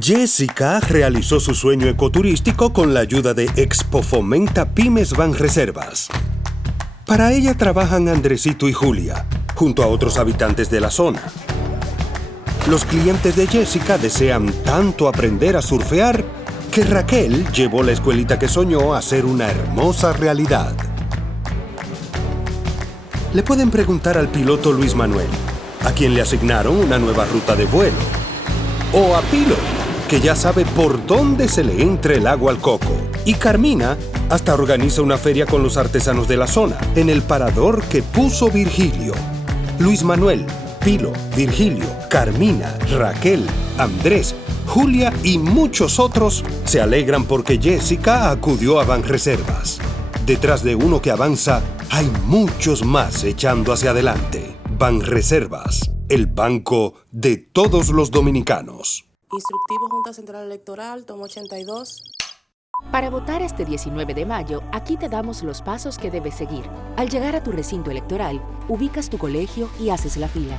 Jessica realizó su sueño ecoturístico con la ayuda de Expo Fomenta Pymes Banreservas. Para ella trabajan Andresito y Julia, junto a otros habitantes de la zona. Los clientes de Jessica desean tanto aprender a surfear que Raquel llevó la escuelita que soñó a ser una hermosa realidad. Le pueden preguntar al piloto Luis Manuel, a quien le asignaron una nueva ruta de vuelo. O a Pilo, que ya sabe por dónde se le entra el agua al coco. Y Carmina hasta organiza una feria con los artesanos de la zona, en el parador que puso Virgilio. Luis Manuel, Pilo, Virgilio, Carmina, Raquel, Andrés, Julia y muchos otros se alegran porque Jessica acudió a Banreservas. Detrás de uno que avanza, hay muchos más echando hacia adelante. Banreservas, el banco de todos los dominicanos. Instructivo Junta Central Electoral, tomo 82. Para votar este 19 de mayo, aquí te damos los pasos que debes seguir. Al llegar a tu recinto electoral, ubicas tu colegio y haces la fila.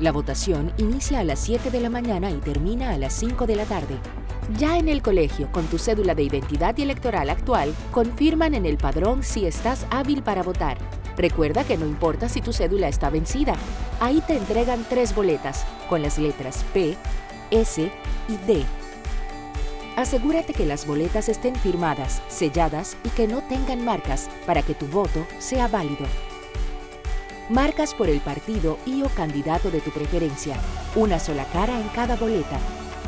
La votación inicia a las 7 de la mañana y termina a las 5 de la tarde. Ya en el colegio, con tu cédula de identidad y electoral actual, confirman en el padrón si estás hábil para votar. Recuerda que no importa si tu cédula está vencida. Ahí te entregan 3 boletas, con las letras P, S y D. Asegúrate que las boletas estén firmadas, selladas y que no tengan marcas para que tu voto sea válido. Marcas por el partido y o candidato de tu preferencia. Una sola cara en cada boleta.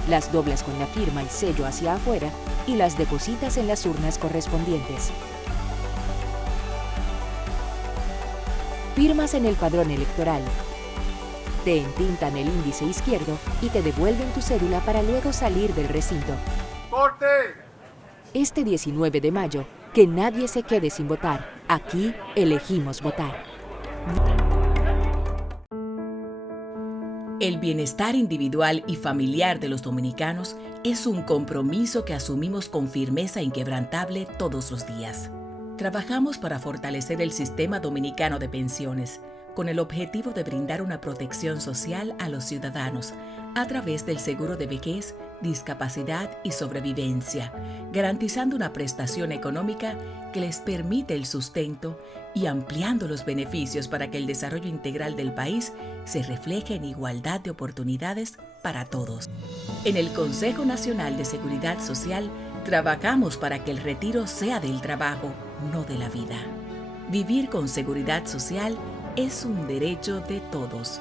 Las doblas con la firma y sello hacia afuera y las depositas en las urnas correspondientes. Firmas en el padrón electoral. Te entintan el índice izquierdo y te devuelven tu cédula para luego salir del recinto. ¡Corte! Este 19 de mayo, que nadie se quede sin votar. Aquí elegimos votar. El bienestar individual y familiar de los dominicanos es un compromiso que asumimos con firmeza inquebrantable todos los días. Trabajamos para fortalecer el sistema dominicano de pensiones, con el objetivo de brindar una protección social a los ciudadanos a través del seguro de vejez, discapacidad y sobrevivencia, garantizando una prestación económica que les permite el sustento y ampliando los beneficios para que el desarrollo integral del país se refleje en igualdad de oportunidades para todos. En el Consejo Nacional de Seguridad Social trabajamos para que el retiro sea del trabajo, no de la vida. Vivir con seguridad social es un derecho de todos.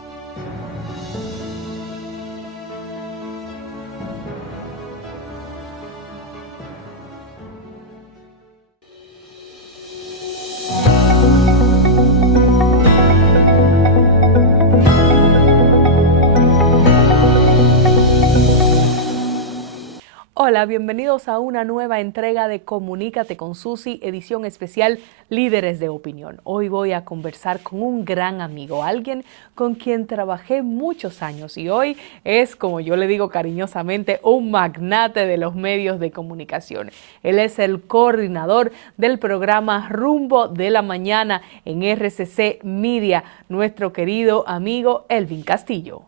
Hola, bienvenidos a una nueva entrega de Comunícate con Susi, edición especial Líderes de Opinión. Hoy voy a conversar con un gran amigo, alguien con quien trabajé muchos años y hoy es, como yo le digo cariñosamente, un magnate de los medios de comunicación. Él es el coordinador del programa Rumbo de la Mañana en RCC Media, nuestro querido amigo Elvin Castillo.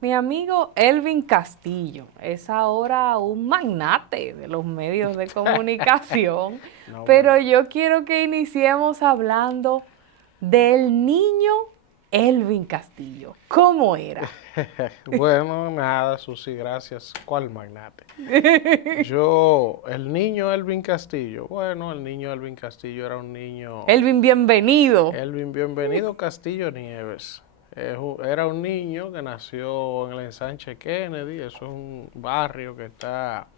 Mi amigo Elvin Castillo es ahora un magnate de los medios de comunicación, pero yo quiero que iniciemos hablando del niño Elvin Castillo. ¿Cómo era? Bueno, nada, Susi, gracias. ¿Cuál magnate? El niño Elvin Castillo. Bueno, el niño Elvin Castillo era un niño... Elvin, bienvenido. Elvin, bienvenido Castillo Nieves. Era un niño que nació en el ensanche Kennedy, eso es un barrio que está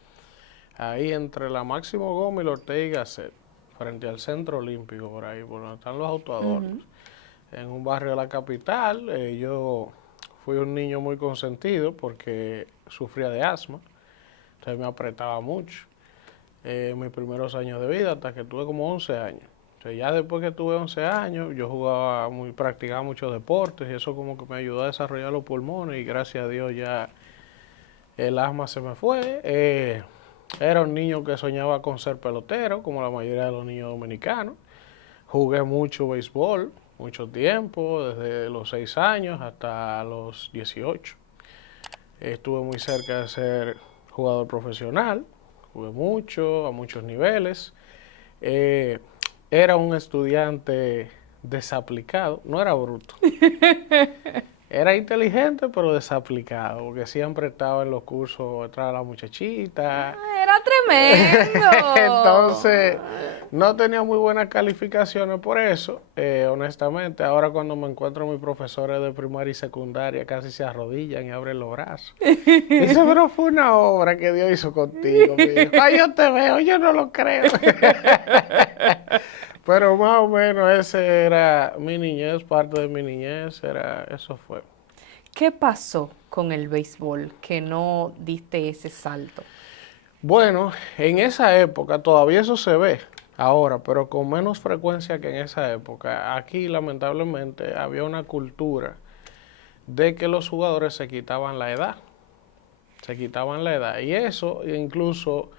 ahí entre la Máximo Gómez y la Ortega y Gasset, frente al Centro Olímpico, por ahí, por donde están los autoadores, en un barrio de la capital. Yo fui un niño muy consentido porque sufría de asma, entonces me apretaba mucho mis primeros años de vida, hasta que tuve como 11 años. Ya después que tuve 11 años, yo practicaba muchos deportes y eso como que me ayudó a desarrollar los pulmones y gracias a Dios ya el asma se me fue. Era un niño que soñaba con ser pelotero, como la mayoría de los niños dominicanos. Jugué mucho béisbol, mucho tiempo, desde los 6 años hasta los 18. Estuve muy cerca de ser jugador profesional, jugué mucho, a muchos niveles. Era un estudiante desaplicado, no era bruto. Era inteligente, pero desaplicado, porque siempre estaba en los cursos detrás de la muchachita. Era tremendo. Entonces, no tenía muy buenas calificaciones por eso, honestamente. Ahora cuando me encuentro a mis profesores de primaria y secundaria, casi se arrodillan y abren los brazos. Dice, pero fue una obra que Dios hizo contigo. Ay, yo te veo, yo no lo creo. Pero más o menos ese era mi niñez, parte de mi niñez, eso fue. ¿Qué pasó con el béisbol que no diste ese salto? Bueno, en esa época, todavía eso se ve ahora, pero con menos frecuencia que en esa época. Aquí, lamentablemente, había una cultura de que los jugadores se quitaban la edad. Se quitaban la edad. Y eso, incluso,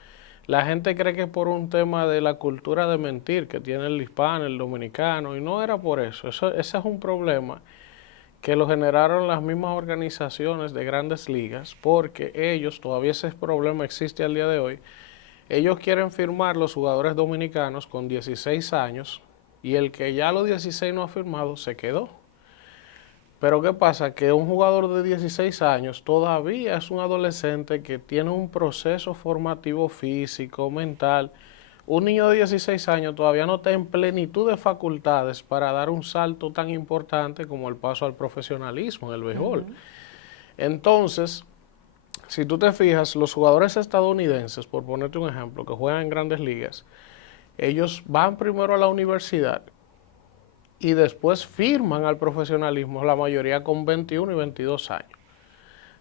la gente cree que es por un tema de la cultura de mentir que tiene el hispano, el dominicano, y no era por eso. Ese es un problema que lo generaron las mismas organizaciones de grandes ligas, porque ellos, todavía ese problema existe al día de hoy, ellos quieren firmar los jugadores dominicanos con 16 años, y el que ya a los 16 no ha firmado, se quedó. Pero ¿qué pasa? Que un jugador de 16 años todavía es un adolescente que tiene un proceso formativo físico, mental. Un niño de 16 años todavía no está en plenitud de facultades para dar un salto tan importante como el paso al profesionalismo en el béisbol. Entonces, si tú te fijas, los jugadores estadounidenses, por ponerte un ejemplo, que juegan en grandes ligas, ellos van primero a la universidad y después firman al profesionalismo, la mayoría con 21 y 22 años.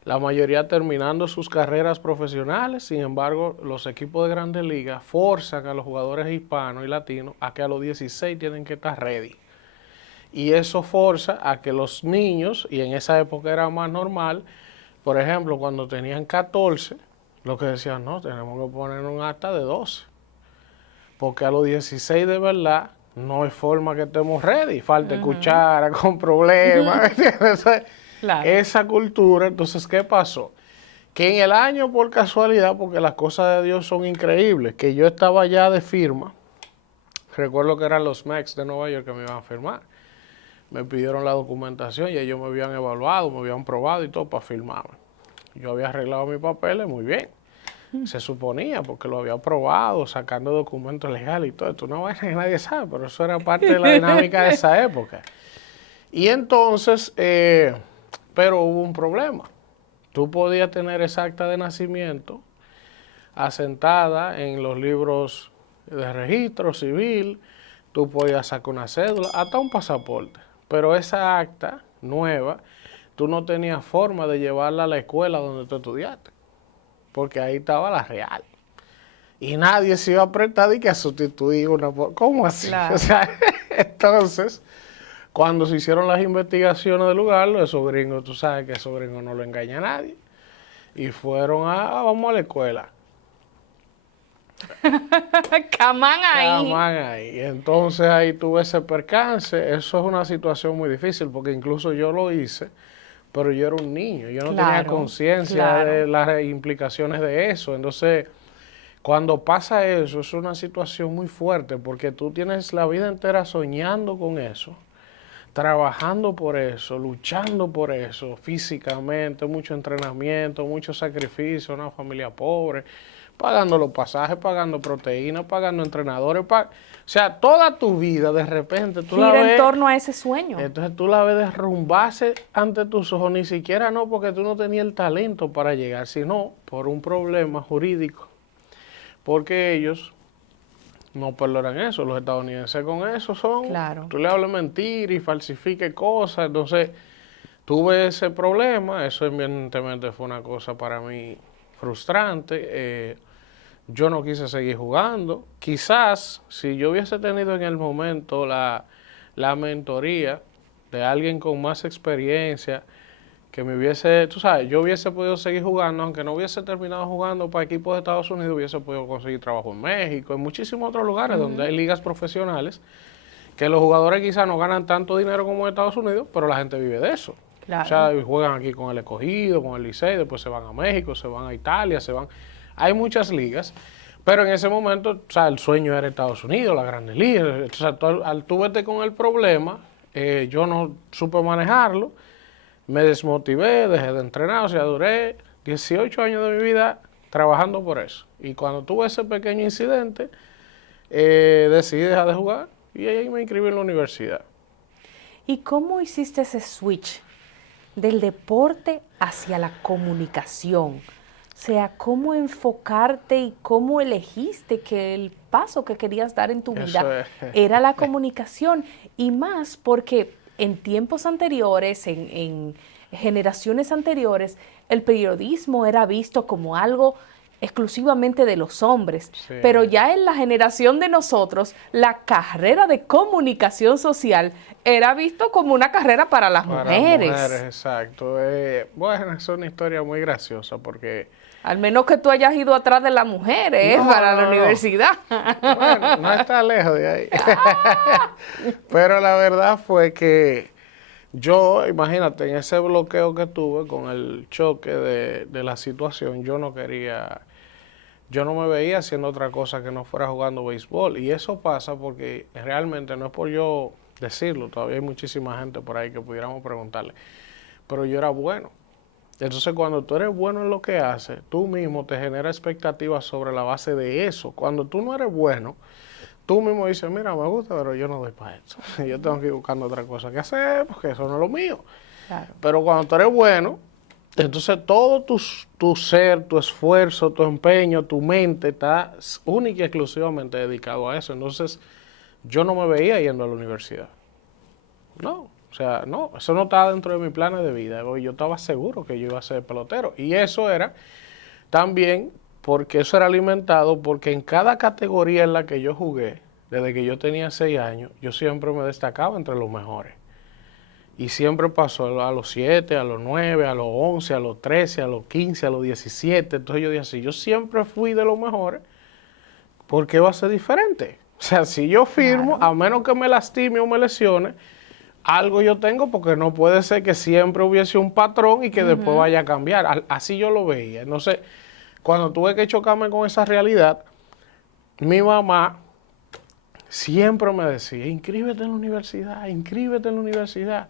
La mayoría terminando sus carreras profesionales, sin embargo, los equipos de grandes ligas forzan a los jugadores hispanos y latinos a que a los 16 tienen que estar ready. Y eso forza a que los niños, y en esa época era más normal, por ejemplo, cuando tenían 14, lo que decían, no, tenemos que poner un acta de 12. Porque a los 16 de verdad no hay forma que estemos ready, falta cuchara, con problemas, ¿entiendes? Claro. Esa cultura, entonces, ¿qué pasó? Que en el año, por casualidad, porque las cosas de Dios son increíbles, que yo estaba ya de firma, recuerdo que eran los Mets de Nueva York que me iban a firmar, me pidieron la documentación y ellos me habían evaluado, me habían probado y todo para firmarme. Yo había arreglado mis papeles muy bien. Se suponía, porque lo había probado, sacando documentos legales y todo. Esto no vaina que nadie sabe, pero eso era parte de la dinámica de esa época. Y entonces, pero hubo un problema. Tú podías tener esa acta de nacimiento asentada en los libros de registro civil, tú podías sacar una cédula, hasta un pasaporte. Pero esa acta nueva, tú no tenías forma de llevarla a la escuela donde tú estudiaste, porque ahí estaba la real. Y nadie se iba a prestar y que a sustituir una... ¿Cómo así? Claro. O sea, entonces, cuando se hicieron las investigaciones del lugar, esos gringos, tú sabes que esos gringos no lo engaña a nadie, y fueron vamos a la escuela. Camán ahí. Camán ahí. Entonces ahí tuve ese percance. Eso es una situación muy difícil, porque incluso yo lo hice, pero yo era un niño, yo no tenía conciencia de las implicaciones de eso. Entonces, cuando pasa eso, es una situación muy fuerte, porque tú tienes la vida entera soñando con eso, trabajando por eso, luchando por eso, físicamente, mucho entrenamiento, mucho sacrificio, una familia pobre, pagando los pasajes, pagando proteínas, pagando entrenadores, o sea, toda tu vida de repente tú la ves en torno a ese sueño. Entonces tú la ves derrumbarse ante tus ojos, ni siquiera no porque tú no tenías el talento para llegar, sino por un problema jurídico, porque ellos no perdonan eso, los estadounidenses con eso son, tú le hablas mentira y falsifique cosas, entonces tuve ese problema, eso evidentemente fue una cosa para mí frustrante. Yo no quise seguir jugando. Quizás si yo hubiese tenido en el momento la mentoría de alguien con más experiencia que me hubiese, tú sabes, yo hubiese podido seguir jugando, aunque no hubiese terminado jugando para equipos de Estados Unidos, hubiese podido conseguir trabajo en México, en muchísimos otros lugares donde hay ligas profesionales, que los jugadores quizás no ganan tanto dinero como en Estados Unidos, pero la gente vive de eso. Claro. O sea, juegan aquí con el Escogido, con el Licey, después se van a México, se van a Italia, se van... Hay muchas ligas, pero en ese momento, o sea, el sueño era Estados Unidos, la Grandes Ligas. O sea, al tú vete con el problema, yo no supe manejarlo, me desmotivé, dejé de entrenar, o sea, duré 18 años de mi vida trabajando por eso. Y cuando tuve ese pequeño incidente, decidí dejar de jugar y ahí me inscribí en la universidad. ¿Y cómo hiciste ese switch del deporte hacia la comunicación? O sea, ¿cómo enfocarte y cómo elegiste que el paso que querías dar en tu vida era la comunicación? Y más porque en tiempos anteriores, en generaciones anteriores, el periodismo era visto como algo exclusivamente de los hombres, Sí. pero ya en la generación de nosotros, la carrera de comunicación social era visto como una carrera para las mujeres. Exacto. Bueno, es una historia muy graciosa porque... Al menos que tú hayas ido atrás de las mujeres para la universidad. Bueno, no está lejos de ahí. Pero la verdad fue que yo, imagínate, en ese bloqueo que tuve con el choque de la situación, yo no me veía haciendo otra cosa que no fuera jugando béisbol. Y eso pasa porque realmente no es por yo decirlo, todavía hay muchísima gente por ahí que pudiéramos preguntarle, pero yo era bueno. Entonces, cuando tú eres bueno en lo que haces, tú mismo te generas expectativas sobre la base de eso. Cuando tú no eres bueno, tú mismo dices, mira, me gusta, pero yo no doy para eso. Yo tengo que ir buscando otra cosa que hacer, porque eso no es lo mío. Claro. Pero cuando tú eres bueno, entonces todo tu ser, tu esfuerzo, tu empeño, tu mente está única y exclusivamente dedicado a eso. Entonces, yo no me veía yendo a la universidad. No. O sea, no, eso no estaba dentro de mis planes de vida. Yo estaba seguro que yo iba a ser pelotero. Y eso era también porque eso era alimentado porque en cada categoría en la que yo jugué, desde que yo tenía 6 años, yo siempre me destacaba entre los mejores. Y siempre pasó a los 7, a los 9, a los 11, a los 13, a los 15, a los 17. Entonces yo dije así, yo siempre fui de los mejores, ¿por qué va a ser diferente? O sea, si yo firmo, a menos que me lastime o me lesione, algo yo tengo, porque no puede ser que siempre hubiese un patrón y que después vaya a cambiar. Así yo lo veía. Entonces, cuando tuve que chocarme con esa realidad, mi mamá siempre me decía, inscríbete en la universidad, inscríbete en la universidad.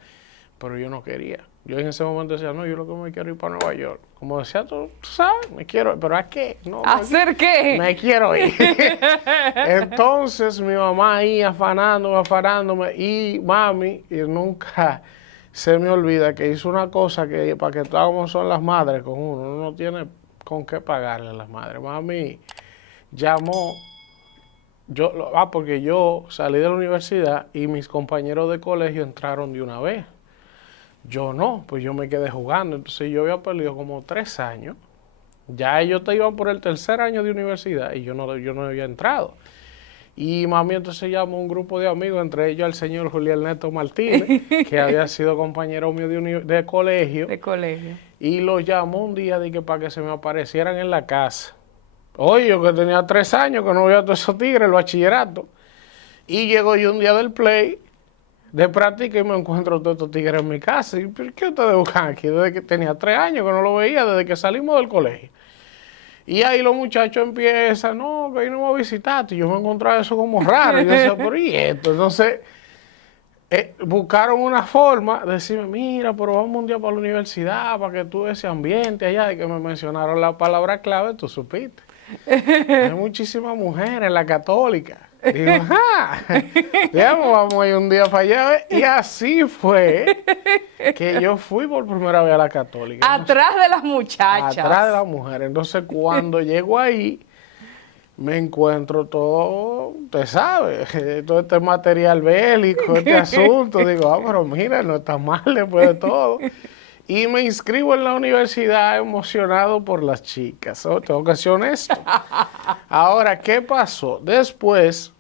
Pero yo no quería. Yo en ese momento decía, no, yo lo que me quiero ir para Nueva York. Como decía tú sabes, me quiero, ¿pero a qué? No, ¿hacer qué? Me quiero ir. Entonces mi mamá ahí afanándome, y mami, y nunca se me olvida que hizo una cosa que para que todas como son las madres con uno no tiene con qué pagarle a las madres. Mami llamó, porque yo salí de la universidad y mis compañeros de colegio entraron de una vez. Yo no, pues yo me quedé jugando. Entonces yo había perdido como 3 años. Ya ellos te iban por el 3er año de universidad y yo no había entrado. Y mami entonces llamó a un grupo de amigos, entre ellos al señor Julián Neto Martínez, que había sido compañero mío de colegio. De colegio. Y los llamó un día para que se me aparecieran en la casa. Oye, yo que tenía 3 años que no veía a todos esos tigres, el bachillerato. Y llego yo un día del play de práctica y me encuentro todos estos tigres en mi casa. ¿Y por qué ustedes buscan aquí? Desde que tenía 3 años que no lo veía, desde que salimos del colegio. Y ahí los muchachos empiezan, no, que ahí no me visitaste. Y yo me encontraba eso como raro. Y yo decía, ¿por y esto? Entonces, buscaron una forma de decirme, mira, pero vamos un día para la universidad, para que tú veas ese ambiente allá. Y que me mencionaron la palabra clave, tú supiste. Hay muchísimas mujeres en la católica. Digo, vamos a ir un día para allá. Y así fue que yo fui por primera vez a la católica. Atrás de las muchachas. Atrás de las mujeres. Entonces, cuando llego ahí, me encuentro todo, usted sabe, todo este material bélico, este asunto. Digo, pero mira, no está mal después de todo. Y me inscribo en la universidad emocionado por las chicas. Tengo que ser honesto. Ahora, ¿qué pasó? Después,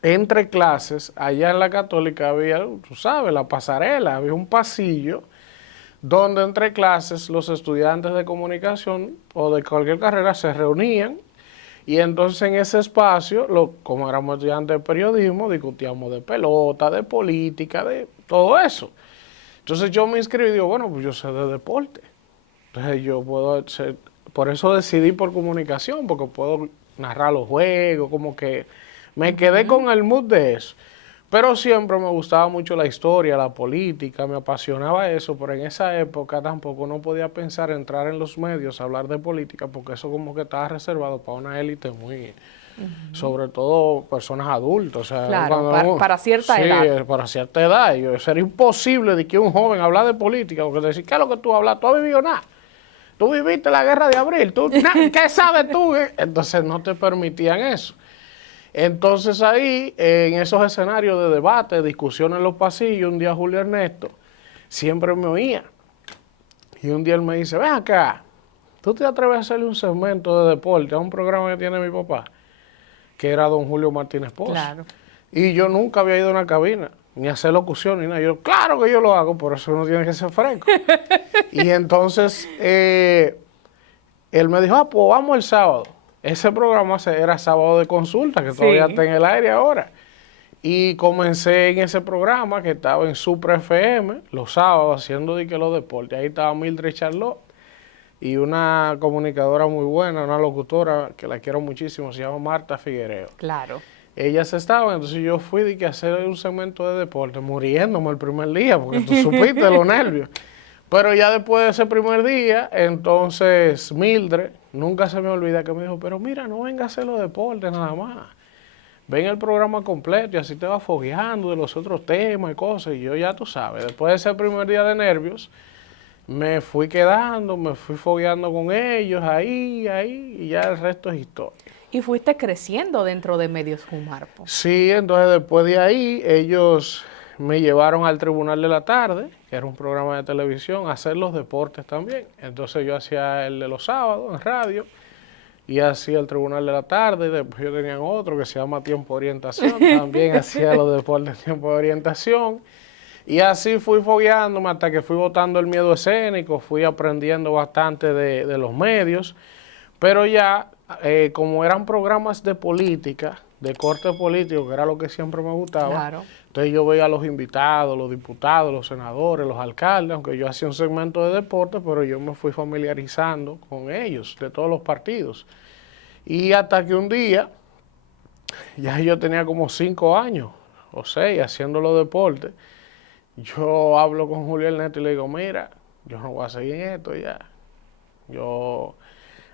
entre clases, allá en la Católica había, tú sabes, la pasarela, había un pasillo donde entre clases los estudiantes de comunicación o de cualquier carrera se reunían y entonces en ese espacio, como éramos estudiantes de periodismo, discutíamos de pelota, de política, de todo eso. Entonces yo me inscribí y digo, bueno, pues yo sé de deporte. Entonces yo puedo ser, por eso decidí por comunicación, porque puedo narrar los juegos, como que me quedé con el mood de eso. Pero siempre me gustaba mucho la historia, la política, me apasionaba eso, pero en esa época tampoco no podía pensar entrar en los medios a hablar de política, porque eso como que estaba reservado para una élite muy, sobre todo personas adultas. O sea, claro, para cierta edad. Sí, para cierta edad. Sería imposible de que un joven hablara de política, porque te decir, ¿qué es lo que tú hablas? ¿Tú has vivido nada? ¿Tú viviste la guerra de abril? ¿Qué sabes tú? Entonces no te permitían eso. Entonces ahí, en esos escenarios de debate, discusión en los pasillos, un día Julio Ernesto siempre me oía. Y un día él me dice, ven acá, ¿tú te atreves a hacerle un segmento de deporte a un programa que tiene mi papá? Que era don Julio Martínez Pozo. Claro. Y yo nunca había ido a una cabina, ni a hacer locución, ni nada. Yo, claro que yo lo hago, por eso uno tiene que ser fresco. Y entonces, él me dijo, pues vamos el sábado. Ese programa era Sábado de Consulta, que todavía está en el aire ahora. Y comencé en ese programa que estaba en Super FM, los sábados, haciendo los deportes. Ahí estaba Mildred Charlotte y una comunicadora muy buena, una locutora que la quiero muchísimo, se llama Marta Figuereo. Claro. Ellas estaban, entonces yo fui a hacer un segmento de deporte, muriéndome el primer día, porque tú supiste los nervios. Pero ya después de ese primer día, entonces Mildred, nunca se me olvida que me dijo, pero mira, no venga a hacer los deportes nada más. Ven el programa completo y así te vas fogueando de los otros temas y cosas. Y yo ya tú sabes, después de ese primer día de nervios, me fui quedando, me fui fogueando con ellos, ahí, y ya el resto es historia. Y fuiste creciendo dentro de Medios Jumarpo. Sí, entonces después de ahí, ellos me llevaron al Tribunal de la Tarde, que era un programa de televisión, a hacer los deportes también. Entonces yo hacía el de los sábados en radio y hacía el Tribunal de la Tarde. Después yo tenía otro que se llama Tiempo de Orientación, también hacía los deportes Tiempo de Orientación. Y así fui fogueándome hasta que fui botando el miedo escénico, fui aprendiendo bastante de los medios, pero ya como eran programas de política, de corte político, que era lo que siempre me gustaba, claro. Entonces yo veía a los invitados, los diputados, los senadores, los alcaldes, aunque yo hacía un segmento de deporte, pero yo me fui familiarizando con ellos, de todos los partidos. Y hasta que un día, ya yo tenía como 5 años o 6 haciendo los deportes, yo hablo con Julio Ernesto y le digo, mira, yo no voy a seguir en esto ya. Yo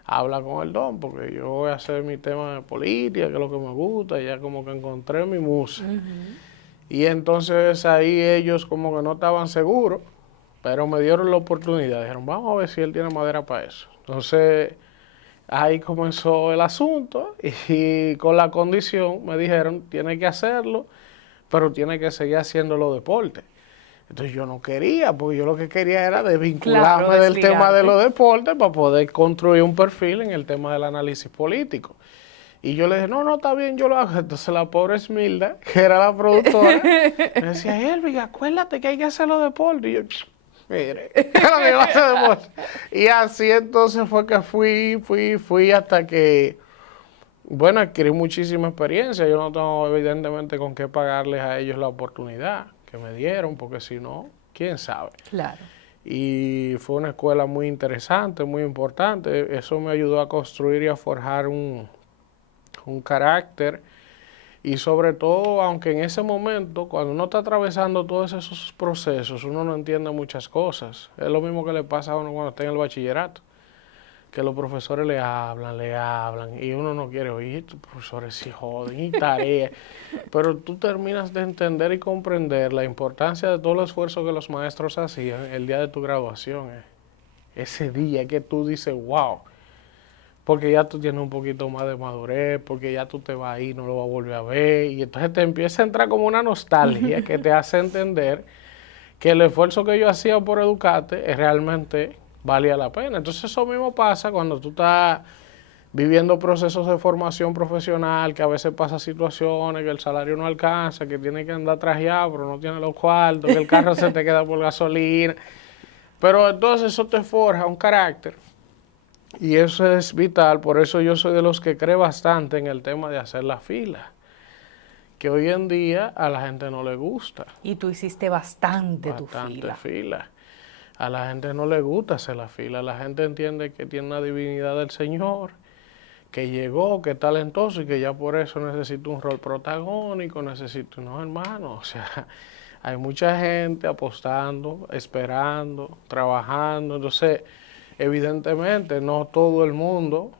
habla con el don porque yo voy a hacer mi tema de política, que es lo que me gusta, y ya como que encontré mi musa. Y entonces ahí ellos como que no estaban seguros, pero me dieron la oportunidad. Dijeron, vamos a ver si él tiene madera para eso. Entonces ahí comenzó el asunto y con la condición me dijeron, tiene que hacerlo, pero tiene que seguir haciendo los deportes. Entonces yo no quería, porque yo lo que quería era desvincularme del tema de los deportes para poder construir un perfil en el tema del análisis político. Y yo le dije, no, está bien, yo lo hago. Entonces la pobre Esmilda, que era la productora, me decía, Elvin, acuérdate que hay que hacer los deportes. Y yo, mire, lo que va a hacer deporte. Y así entonces fue que fui hasta que, bueno, adquirí muchísima experiencia. Yo no tengo evidentemente con qué pagarles a ellos la oportunidad que me dieron, porque si no, quién sabe. Claro. Y fue una escuela muy interesante, muy importante. Eso me ayudó a construir y a forjar un carácter y sobre todo, aunque en ese momento, cuando uno está atravesando todos esos procesos, uno no entiende muchas cosas. Es lo mismo que le pasa a uno cuando está en el bachillerato, que los profesores le hablan y uno no quiere oír, los profesores sí joden y tareas, pero tú terminas de entender y comprender la importancia de todo el esfuerzo que los maestros hacían el día de tu graduación. Ese día que tú dices, wow, porque ya tú tienes un poquito más de madurez, porque ya tú te vas ahí, no lo vas a volver a ver, y entonces te empieza a entrar como una nostalgia que te hace entender que el esfuerzo que yo hacía por educarte realmente valía la pena. Entonces eso mismo pasa cuando tú estás viviendo procesos de formación profesional, que a veces pasa situaciones, que el salario no alcanza, que tienes que andar trajeado, pero no tienes los cuartos, que el carro se te queda por gasolina. Pero entonces eso te forja un carácter y eso es vital. Por eso yo soy de los que cree bastante en el tema de hacer la fila, que hoy en día a la gente no le gusta. Y tú hiciste bastante tu fila. A la gente no le gusta hacer la fila. La gente entiende que tiene una divinidad del Señor, que llegó, que es talentoso y que ya por eso necesita un rol protagónico, no, hermano, o sea, hay mucha gente apostando, esperando, trabajando. Entonces, evidentemente, no todo el mundo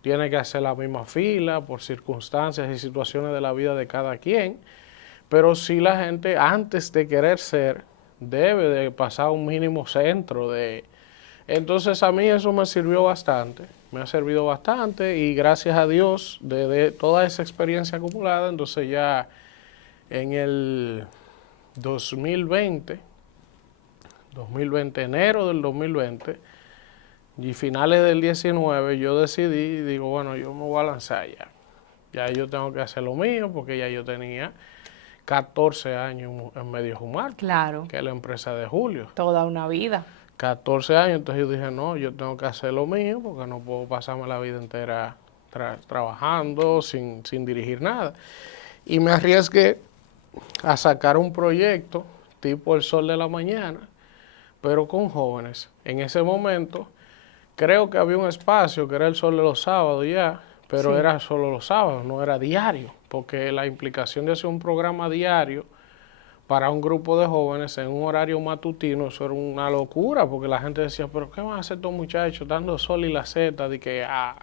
tiene que hacer la misma fila por circunstancias y situaciones de la vida de cada quien, pero sí la gente, antes de querer ser, debe de pasar un mínimo centro de... Entonces, a mí eso me sirvió bastante, me ha servido bastante y gracias a Dios, de toda esa experiencia acumulada, entonces ya en el 2020, enero del 2020 y finales del 19, yo decidí, digo, bueno, yo me voy a lanzar ya. Ya yo tengo que hacer lo mío porque ya yo tenía 14 años en Medio Jumar, claro, que es la empresa de Julio. Toda una vida. 14 años, entonces yo dije, no, yo tengo que hacer lo mío porque no puedo pasarme la vida entera trabajando sin dirigir nada. Y me arriesgué a sacar un proyecto tipo El Sol de la Mañana, pero con jóvenes. En ese momento creo que había un espacio que era El Sol de los sábados ya, pero sí, era solo los sábados, no era diario, porque la implicación de hacer un programa diario para un grupo de jóvenes en un horario matutino, eso era una locura, porque la gente decía, pero ¿qué van a hacer estos muchachos dando Sol y la Z de que a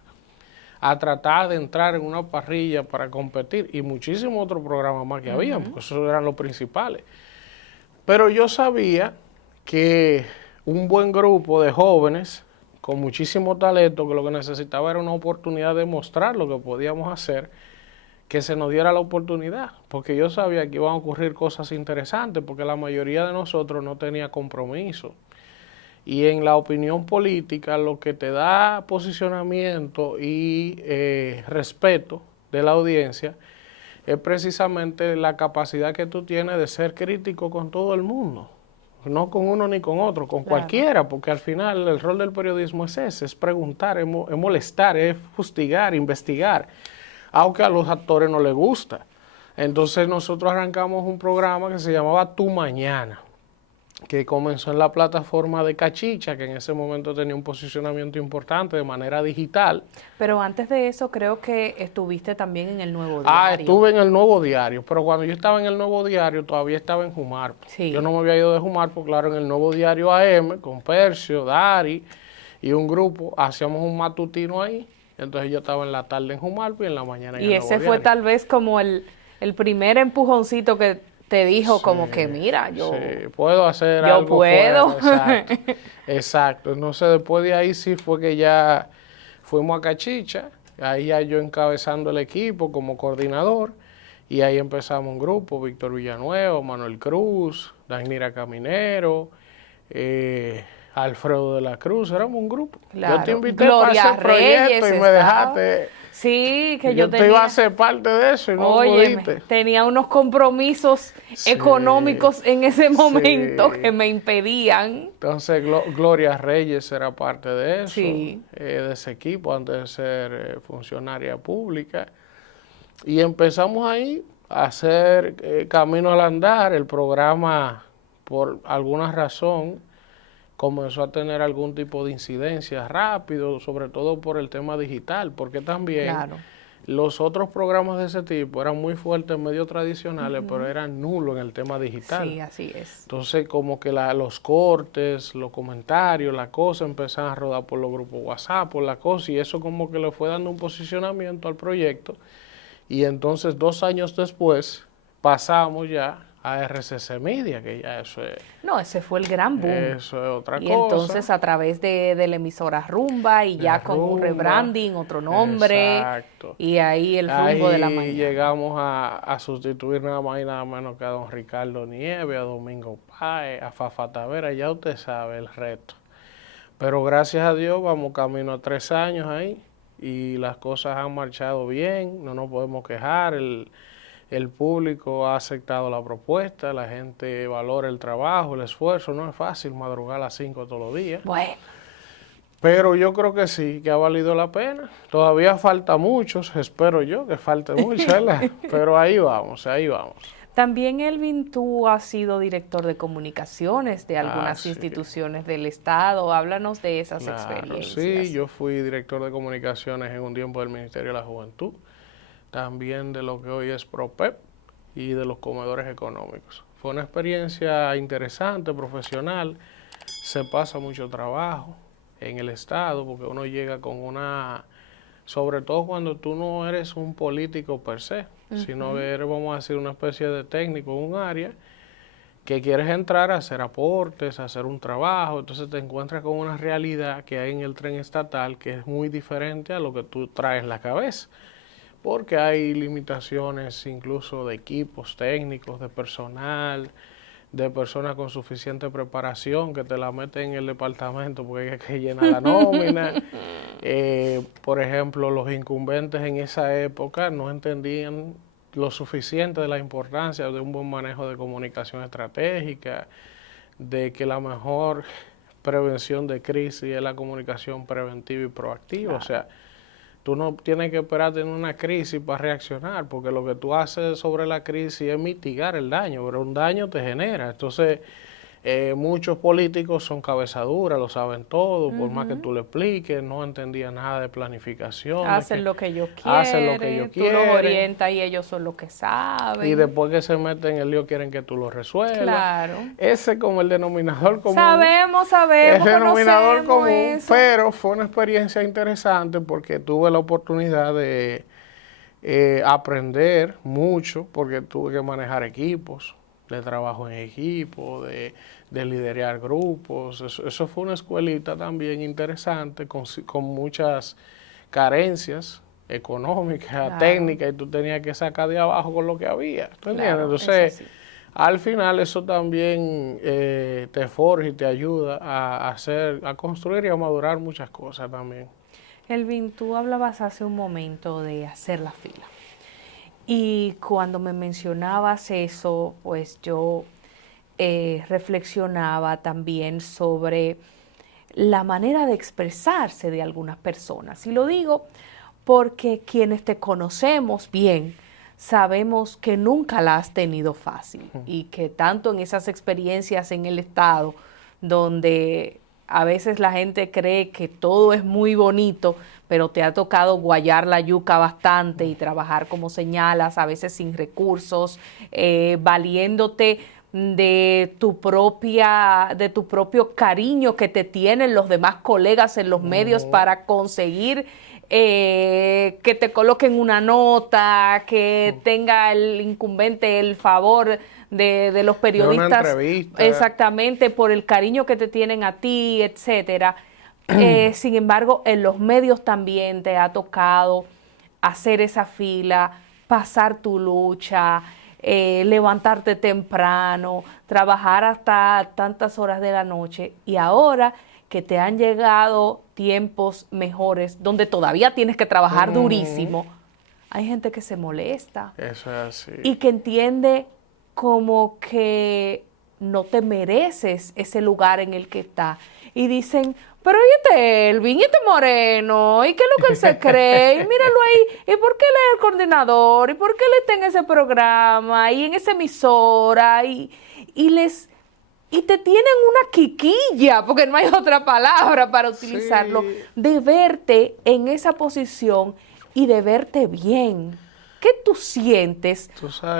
tratar de entrar en una parrilla para competir? Y muchísimos otros programas más que había, porque esos eran los principales. Pero yo sabía que un buen grupo de jóvenes con muchísimo talento, que lo que necesitaba era una oportunidad de mostrar lo que podíamos hacer, que se nos diera la oportunidad, porque yo sabía que iban a ocurrir cosas interesantes, porque la mayoría de nosotros no tenía compromiso. Y en la opinión política, lo que te da posicionamiento y respeto de la audiencia es precisamente la capacidad que tú tienes de ser crítico con todo el mundo. No con uno ni con otro, con cualquiera, porque al final el rol del periodismo es ese, es preguntar, es molestar, es fustigar, investigar, aunque a los actores no les gusta. Entonces nosotros arrancamos un programa que se llamaba Tu Mañana, que comenzó en la plataforma de Cachicha, que en ese momento tenía un posicionamiento importante de manera digital. Pero antes de eso creo que estuviste también en El Nuevo Diario. Estuve en El Nuevo Diario, pero cuando yo estaba en El Nuevo Diario todavía estaba en Jumarpo. Sí. Yo no me había ido de Jumarpo, claro, en El Nuevo Diario AM, con Percio, Dari y un grupo, hacíamos un matutino ahí, entonces yo estaba en la tarde en Jumarpo y en la mañana en El Nuevo Diario. Y ese fue tal vez como el primer empujoncito que te dijo, sí, como que mira, yo puedo hacer yo algo puedo. Fuera. Exacto. Entonces después de ahí sí fue que ya fuimos a Cachicha, ahí ya yo encabezando el equipo como coordinador, y ahí empezamos un grupo, Víctor Villanueva, Manuel Cruz, Dainira Caminero, Alfredo de la Cruz, éramos un grupo. Claro. Yo te invité Gloria para ese proyecto Reyes y me dejaste. Sí, que yo te iba a ser parte de eso y no pudiste. Tenía unos compromisos económicos en ese momento que me impedían. Entonces Gloria Reyes era parte de eso, sí, de ese equipo antes de ser funcionaria pública. Y empezamos ahí a hacer Camino al Andar. El programa, por alguna razón, comenzó a tener algún tipo de incidencia rápido, sobre todo por el tema digital, porque también los otros programas de ese tipo eran muy fuertes en medios tradicionales, pero eran nulos en el tema digital. Sí, así es. Entonces, como que los cortes, los comentarios, la cosa empezaron a rodar por los grupos WhatsApp, por la cosa, y eso como que le fue dando un posicionamiento al proyecto. Y entonces, 2 años después, pasamos ya a RCC Media, que ya eso es... No, ese fue el gran boom. Eso es otra cosa. Y entonces a través de la emisora Rumba y ya con un rebranding, otro nombre. Exacto. Y ahí el rumbo de la mañana. Y llegamos a sustituir nada más y nada menos que a don Ricardo Nieves, a Domingo Páez, a Fafa Tavera, ya usted sabe el reto. Pero gracias a Dios vamos camino a 3 años ahí y las cosas han marchado bien, no nos podemos quejar. el público ha aceptado la propuesta, la gente valora el trabajo, el esfuerzo. No es fácil madrugar a las 5 todos los días. Bueno. Pero yo creo que sí, que ha valido la pena. Todavía falta muchos, espero yo que falte mucho, ¿verdad? Pero ahí vamos, ahí vamos. También, Elvin, tú has sido director de comunicaciones de algunas instituciones del Estado. Háblanos de esas experiencias. Sí, yo fui director de comunicaciones en un tiempo del Ministerio de la Juventud, también de lo que hoy es PROPEP y de los comedores económicos. Fue una experiencia interesante, profesional, se pasa mucho trabajo en el Estado porque uno llega con una... Sobre todo cuando tú no eres un político per se, sino que eres, vamos a decir, una especie de técnico en un área que quieres entrar a hacer aportes, a hacer un trabajo, entonces te encuentras con una realidad que hay en el tren estatal que es muy diferente a lo que tú traes en la cabeza, porque hay limitaciones incluso de equipos técnicos, de personal, de personas con suficiente preparación que te la meten en el departamento porque hay que llenar la nómina. Por ejemplo, los incumbentes en esa época no entendían lo suficiente de la importancia de un buen manejo de comunicación estratégica, de que la mejor prevención de crisis es la comunicación preventiva y proactiva. Claro. O sea, tú no tienes que esperar tener una crisis para reaccionar, porque lo que tú haces sobre la crisis es mitigar el daño, pero un daño te genera. Entonces, muchos políticos son cabezaduras, lo saben todo, por más que tú le expliques, no entendían nada de planificación. Hacen lo que ellos quieren, tú los orientas y ellos son los que saben. Y después que se meten en el lío quieren que tú lo resuelvas. Claro. Ese es como el denominador común. Sabemos, el denominador común, eso. Pero fue una experiencia interesante porque tuve la oportunidad de aprender mucho, porque tuve que manejar equipos, de trabajo en equipo, de liderar grupos. Eso fue una escuelita también interesante, con muchas carencias económicas, claro, técnicas, y tú tenías que sacar de abajo con lo que había. ¿Tú entiendes? Claro, entonces, al final eso también te forja y te ayuda a construir y a madurar muchas cosas también. Elvin, tú hablabas hace un momento de hacer la fila. Y cuando me mencionabas eso, pues yo reflexionaba también sobre la manera de expresarse de algunas personas. Y lo digo porque quienes te conocemos bien, sabemos que nunca la has tenido fácil y que tanto en esas experiencias en el Estado, donde a veces la gente cree que todo es muy bonito, pero te ha tocado guayar la yuca bastante y trabajar, como señalas, a veces sin recursos, valiéndote de tu propio cariño que te tienen los demás colegas en los medios para conseguir que te coloquen una nota, que tenga el incumbente el favor de los periodistas, de una entrevista. Exactamente, por el cariño que te tienen a ti, etcétera. Sin embargo, en los medios también te ha tocado hacer esa fila, pasar tu lucha, levantarte temprano, trabajar hasta tantas horas de la noche, y ahora que te han llegado tiempos mejores, donde todavía tienes que trabajar durísimo, hay gente que se molesta. Eso es así. Y que entiende como que no te mereces ese lugar en el que estás. Y dicen, pero ¿y este Elvin? ¿Y este Moreno? ¿Y qué es lo que él se cree? Y míralo ahí. ¿Y por qué él es el coordinador? ¿Y por qué él está en ese programa? Y en esa emisora. Y te tienen una quiquilla, porque no hay otra palabra para utilizarlo, sí, de verte en esa posición y de verte bien. ¿Qué tú sientes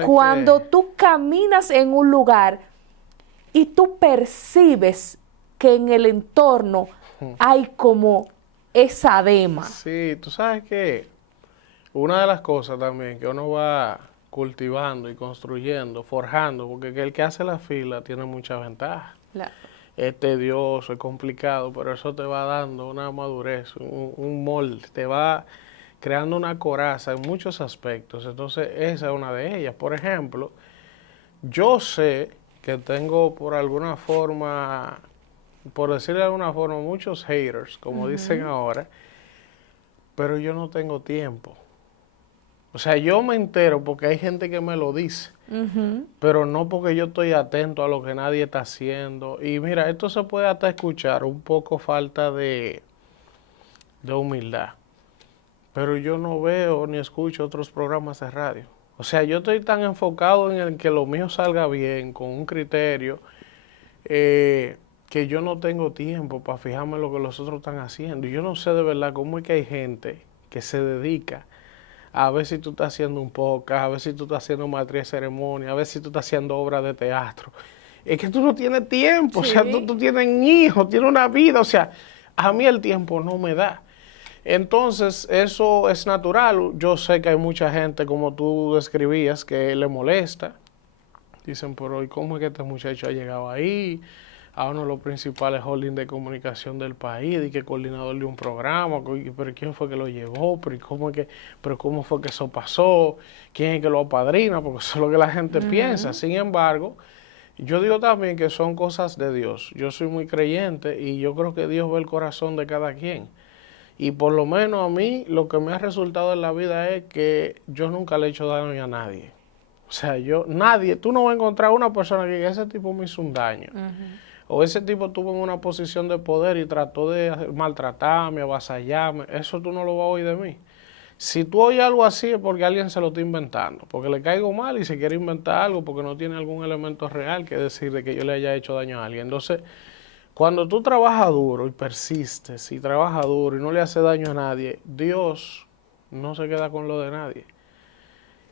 cuando tú caminas en un lugar y tú percibes que en el entorno hay como esa adema? Sí, tú sabes que una de las cosas también que uno va cultivando y construyendo, forjando, porque el que hace la fila tiene muchas ventajas. Claro. Es tedioso, es complicado, pero eso te va dando una madurez, un molde, te va creando una coraza en muchos aspectos. Entonces, esa es una de ellas. Por ejemplo, yo sé que tengo por alguna forma, por decirle de alguna forma, muchos haters, como dicen ahora, pero yo no tengo tiempo. O sea, yo me entero porque hay gente que me lo dice, pero no porque yo estoy atento a lo que nadie está haciendo. Y mira, esto se puede hasta escuchar un poco falta de humildad, pero yo no veo ni escucho otros programas de radio. O sea, yo estoy tan enfocado en el que lo mío salga bien, con un criterio, que yo no tengo tiempo para fijarme en lo que los otros están haciendo. Y yo no sé de verdad cómo es que hay gente que se dedica a ver si tú estás haciendo un podcast, a ver si tú estás haciendo maestría de ceremonia, a ver si tú estás haciendo obras de teatro. Es que tú no tienes tiempo, Sí. o sea, tú tienes hijos, tienes una vida, o sea, a mí el tiempo no me da. Entonces, eso es natural. Yo sé que hay mucha gente, como tú describías, que le molesta. Dicen, pero ¿y cómo es que este muchacho ha llegado ahí? A uno de los principales holdings de comunicación del país, y que coordinador de un programa, pero ¿quién fue que lo llevó? Pero ¿cómo fue que eso pasó? ¿Quién es que lo apadrina? Porque eso es lo que la gente piensa. Sin embargo, yo digo también que son cosas de Dios. Yo soy muy creyente y yo creo que Dios ve el corazón de cada quien. Y por lo menos a mí lo que me ha resultado en la vida es que yo nunca le he hecho daño a nadie. O sea, tú no vas a encontrar una persona que diga, ese tipo me hizo un daño. O ese tipo estuvo en una posición de poder y trató de maltratarme, avasallarme. Eso tú no lo vas a oír de mí. Si tú oyes algo así es porque alguien se lo está inventando, porque le caigo mal y se quiere inventar algo porque no tiene algún elemento real que decir de que yo le haya hecho daño a alguien. Entonces, cuando tú trabajas duro y persistes y trabajas duro y no le haces daño a nadie, Dios no se queda con lo de nadie.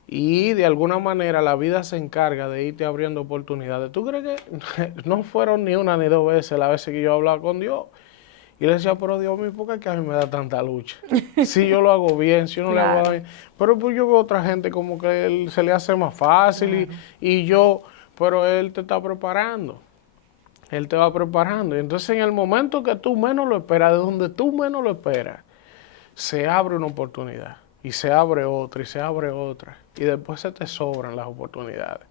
Y de alguna manera la vida se encarga de irte abriendo oportunidades. ¿Tú crees que no fueron ni una ni dos veces las veces que yo hablaba con Dios? Y le decía, pero Dios mío, ¿por qué es que a mí me da tanta lucha? Si yo lo hago bien, si yo no le hago bien. Pero pues yo veo a otra gente como que se le hace más fácil pero Él te está preparando. Él te va preparando. Y entonces en el momento que tú menos lo esperas, de donde tú menos lo esperas, se abre una oportunidad. Y se abre otra, y se abre otra. Y después se te sobran las oportunidades.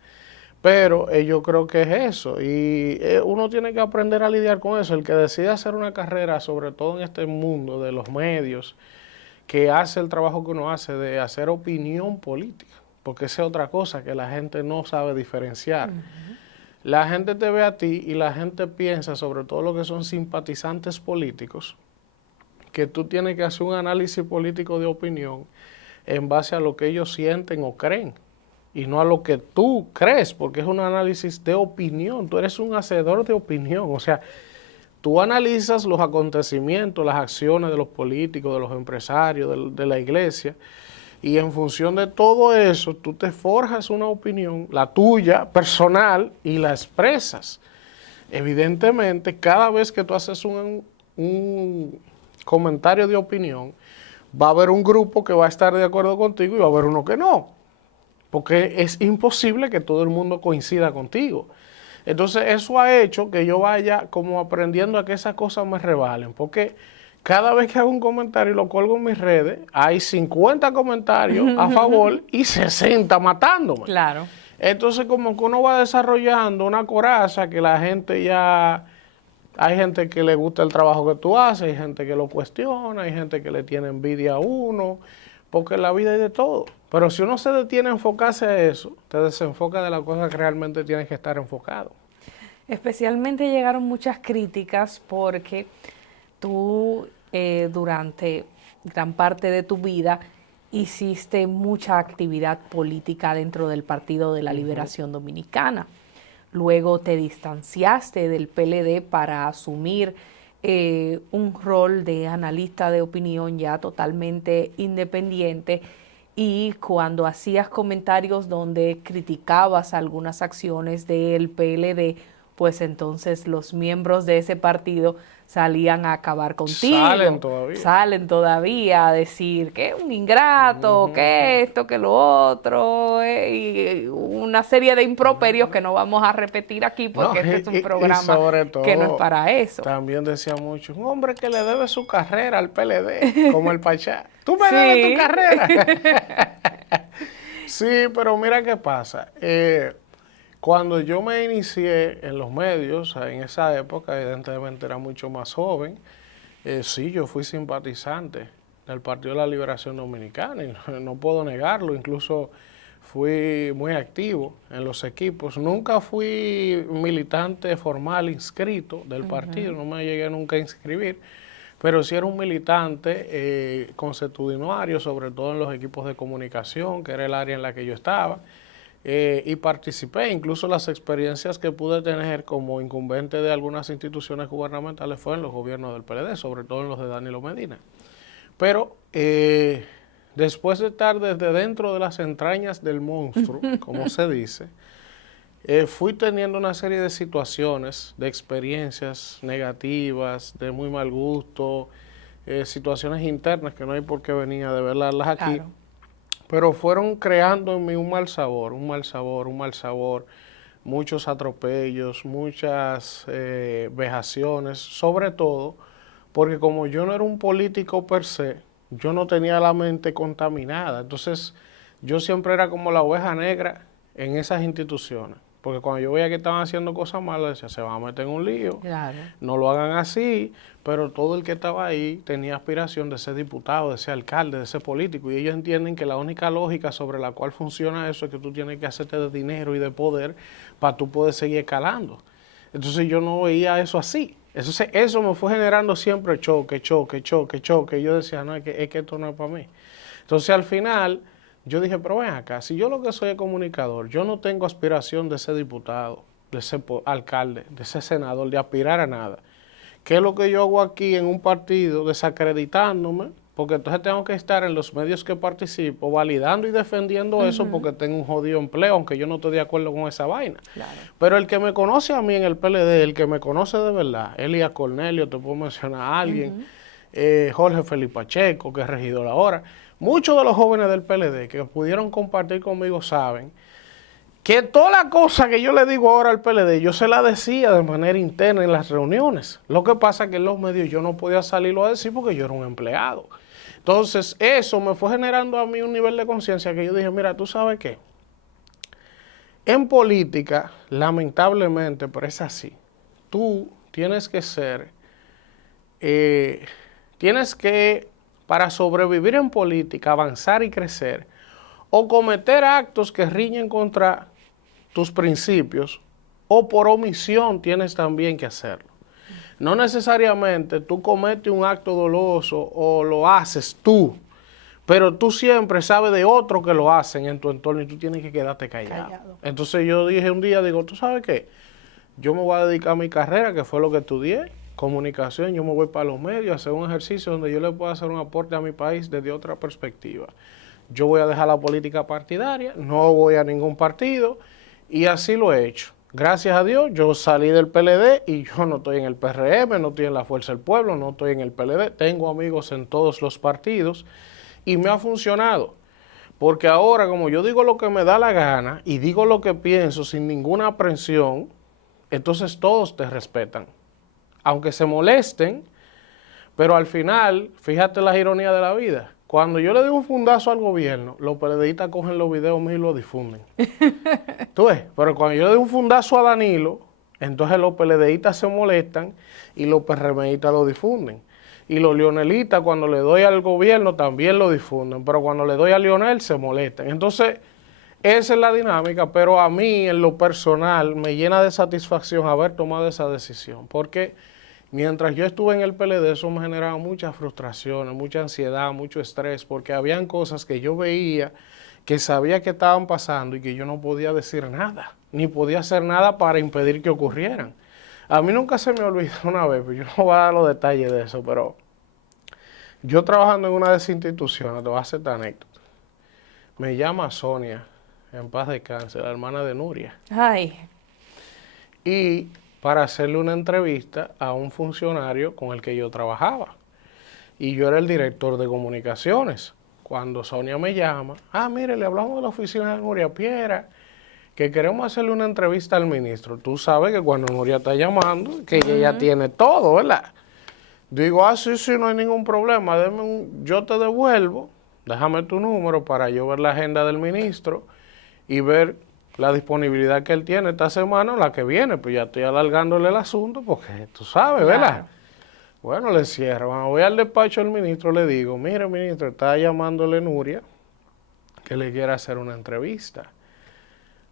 Pero yo creo que es eso. Y uno tiene que aprender a lidiar con eso. El que decide hacer una carrera, sobre todo en este mundo de los medios, que hace el trabajo que uno hace de hacer opinión política. Porque esa es otra cosa que la gente no sabe diferenciar. La gente te ve a ti y la gente piensa, sobre todo lo que son simpatizantes políticos, que tú tienes que hacer un análisis político de opinión en base a lo que ellos sienten o creen, y no a lo que tú crees, porque es un análisis de opinión. Tú eres un hacedor de opinión, o sea, tú analizas los acontecimientos, las acciones de los políticos, de los empresarios, de la iglesia, y en función de todo eso, tú te forjas una opinión, la tuya, personal, y la expresas. Evidentemente, cada vez que tú haces un comentario de opinión, va a haber un grupo que va a estar de acuerdo contigo y va a haber uno que no. Porque es imposible que todo el mundo coincida contigo. Entonces, eso ha hecho que yo vaya como aprendiendo a que esas cosas me revalen. Porque cada vez que hago un comentario y lo colgo en mis redes, hay 50 comentarios a favor y 60 matándome. Claro. Entonces, como que uno va desarrollando una coraza que la gente ya... Hay gente que le gusta el trabajo que tú haces, hay gente que lo cuestiona, hay gente que le tiene envidia a uno, porque en la vida hay de todo. Pero si uno se detiene a enfocarse a eso, te desenfoca de la cosa que realmente tienes que estar enfocado. Especialmente llegaron muchas críticas porque tú durante gran parte de tu vida hiciste mucha actividad política dentro del Partido de la Liberación Dominicana. Luego te distanciaste del PLD para asumir un rol de analista de opinión ya totalmente independiente, y cuando hacías comentarios donde criticabas algunas acciones del PLD, pues entonces los miembros de ese partido salían a acabar contigo. Salen todavía a decir que es un ingrato, que esto, que lo otro, y una serie de improperios que no vamos a repetir aquí porque este es un programa todo, que no es para eso. También decía mucho, un hombre que le debe su carrera al PLD, como el Pachá. Tú me debes tu carrera. Sí, pero mira qué pasa. Cuando yo me inicié en los medios, en esa época, evidentemente era mucho más joven, sí, yo fui simpatizante del Partido de la Liberación Dominicana, y no puedo negarlo, incluso fui muy activo en los equipos. Nunca fui militante formal inscrito del partido, no me llegué nunca a inscribir, pero sí era un militante consuetudinario, sobre todo en los equipos de comunicación, que era el área en la que yo estaba, y participé. Incluso las experiencias que pude tener como incumbente de algunas instituciones gubernamentales fue en los gobiernos del PLD, sobre todo en los de Danilo Medina. Pero después de estar desde dentro de las entrañas del monstruo, como se dice, fui teniendo una serie de situaciones, de experiencias negativas, de muy mal gusto, situaciones internas que no hay por qué venir a develarlas aquí, claro, pero fueron creando en mí un mal sabor, muchos atropellos, muchas vejaciones, sobre todo porque como yo no era un político per se, yo no tenía la mente contaminada. Entonces, yo siempre era como la oveja negra en esas instituciones. Porque cuando yo veía que estaban haciendo cosas malas, decía, se van a meter en un lío, claro, no lo hagan así. Pero todo el que estaba ahí tenía aspiración de ser diputado, de ser alcalde, de ser político. Y ellos entienden que la única lógica sobre la cual funciona eso es que tú tienes que hacerte de dinero y de poder para tú poder seguir escalando. Entonces yo no veía eso así. Entonces eso me fue generando siempre choque. Y yo decía, no, es que esto no es para mí. Entonces al final yo dije, pero ven acá, si yo lo que soy es comunicador, yo no tengo aspiración de ser diputado, de ser alcalde, de ser senador, de aspirar a nada. ¿Qué es lo que yo hago aquí en un partido desacreditándome? Porque entonces tengo que estar en los medios que participo validando y defendiendo eso porque tengo un jodido empleo, aunque yo no estoy de acuerdo con esa vaina. Claro. Pero el que me conoce a mí en el PLD, el que me conoce de verdad, Elías Cornelio, te puedo mencionar a alguien, Jorge Felipe Pacheco, que es regidor ahora, muchos de los jóvenes del PLD que pudieron compartir conmigo saben que toda la cosa que yo le digo ahora al PLD, yo se la decía de manera interna en las reuniones. Lo que pasa es que en los medios yo no podía salirlo a decir porque yo era un empleado. Entonces, eso me fue generando a mí un nivel de conciencia que yo dije, mira, ¿tú sabes qué? En política, lamentablemente, pero es así, tú tienes que ser, para sobrevivir en política, avanzar y crecer, o cometer actos que riñen contra tus principios, o por omisión tienes también que hacerlo. No necesariamente tú cometes un acto doloso o lo haces tú, pero tú siempre sabes de otro que lo hacen en tu entorno y tú tienes que quedarte callado. Entonces yo dije un día, digo, ¿tú sabes qué? Yo me voy a dedicar a mi carrera, que fue lo que estudié, comunicación, yo me voy para los medios a hacer un ejercicio donde yo le pueda hacer un aporte a mi país desde otra perspectiva. Yo voy a dejar la política partidaria, no voy a ningún partido y así lo he hecho. Gracias a Dios, yo salí del PLD y yo no estoy en el PRM, no estoy en la Fuerza del Pueblo, no estoy en el PLD. Tengo amigos en todos los partidos y me ha funcionado. Porque ahora, como yo digo lo que me da la gana y digo lo que pienso sin ninguna aprensión, entonces todos te respetan. Aunque se molesten, pero al final, fíjate las ironías de la vida. Cuando yo le doy un fundazo al gobierno, los PLDistas cogen los videos míos y los difunden. ¿Tú ves? Pero cuando yo le doy un fundazo a Danilo, entonces los PLDistas se molestan y los PRMistas lo difunden. Y los leonelistas cuando le doy al gobierno también lo difunden, pero cuando le doy a Leonel se molestan. Entonces, esa es la dinámica, pero a mí en lo personal me llena de satisfacción haber tomado esa decisión, porque mientras yo estuve en el PLD, eso me generaba muchas frustraciones, mucha ansiedad, mucho estrés, porque habían cosas que yo veía, que sabía que estaban pasando y que yo no podía decir nada, ni podía hacer nada para impedir que ocurrieran. A mí nunca se me olvidó una vez, yo no voy a dar los detalles de eso, pero yo trabajando en una de esas instituciones, te voy a hacer esta anécdota, me llama Sonia, en paz descanse, la hermana de Nuria. Ay. Y para hacerle una entrevista a un funcionario con el que yo trabajaba. Y yo era el director de comunicaciones. Cuando Sonia me llama, mire, le hablamos de la oficina de Nuria Piera, que queremos hacerle una entrevista al ministro. Tú sabes que cuando Nuria está llamando, que ella tiene todo, ¿verdad? Digo, sí, no hay ningún problema, yo te devuelvo, déjame tu número para yo ver la agenda del ministro y ver la disponibilidad que él tiene esta semana o la que viene, pues ya estoy alargándole el asunto porque tú sabes, ¿verdad? Claro. Bueno, le cierro. Cuando voy al despacho del ministro, le digo, mire, ministro, está llamándole Nuria, que le quiere hacer una entrevista.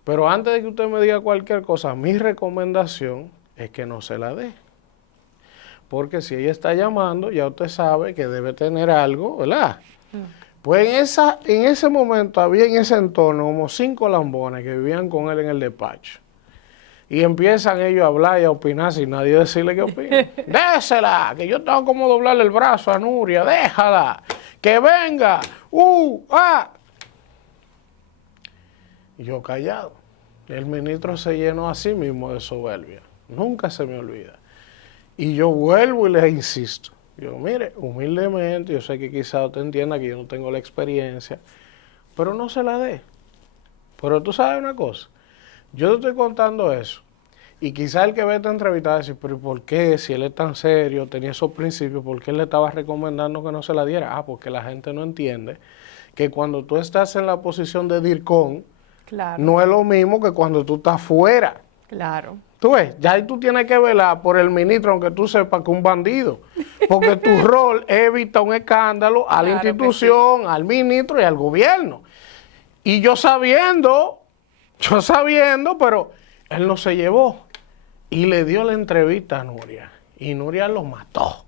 Pero antes de que usted me diga cualquier cosa, mi recomendación es que no se la dé. Porque si ella está llamando, ya usted sabe que debe tener algo, ¿verdad? Pues en ese momento había en ese entorno como 5 lambones que vivían con él en el despacho. Y empiezan ellos a hablar y a opinar sin nadie decirle qué opina. Désela, que yo tengo como doblarle el brazo a Nuria, déjala, que venga, Y yo callado. El ministro se llenó a sí mismo de soberbia. Nunca se me olvida. Y yo vuelvo y le insisto. Yo, mire, humildemente, yo sé que quizá usted entienda que yo no tengo la experiencia, pero no se la dé. Pero tú sabes una cosa, yo te estoy contando eso, y quizá el que ve esta entrevista va a decir, pero ¿por qué? Si él es tan serio, tenía esos principios, ¿por qué él le estaba recomendando que no se la diera? Ah, porque la gente no entiende que cuando tú estás en la posición de DIRCON, Claro. no es lo mismo que cuando tú estás fuera. Claro. Tú ves, ya ahí tú tienes que velar por el ministro, aunque tú sepas que es un bandido. Porque tu rol es evitar un escándalo a la institución, al ministro y al gobierno. Y yo sabiendo, pero él no se llevó. Y le dio la entrevista a Nuria. Y Nuria lo mató.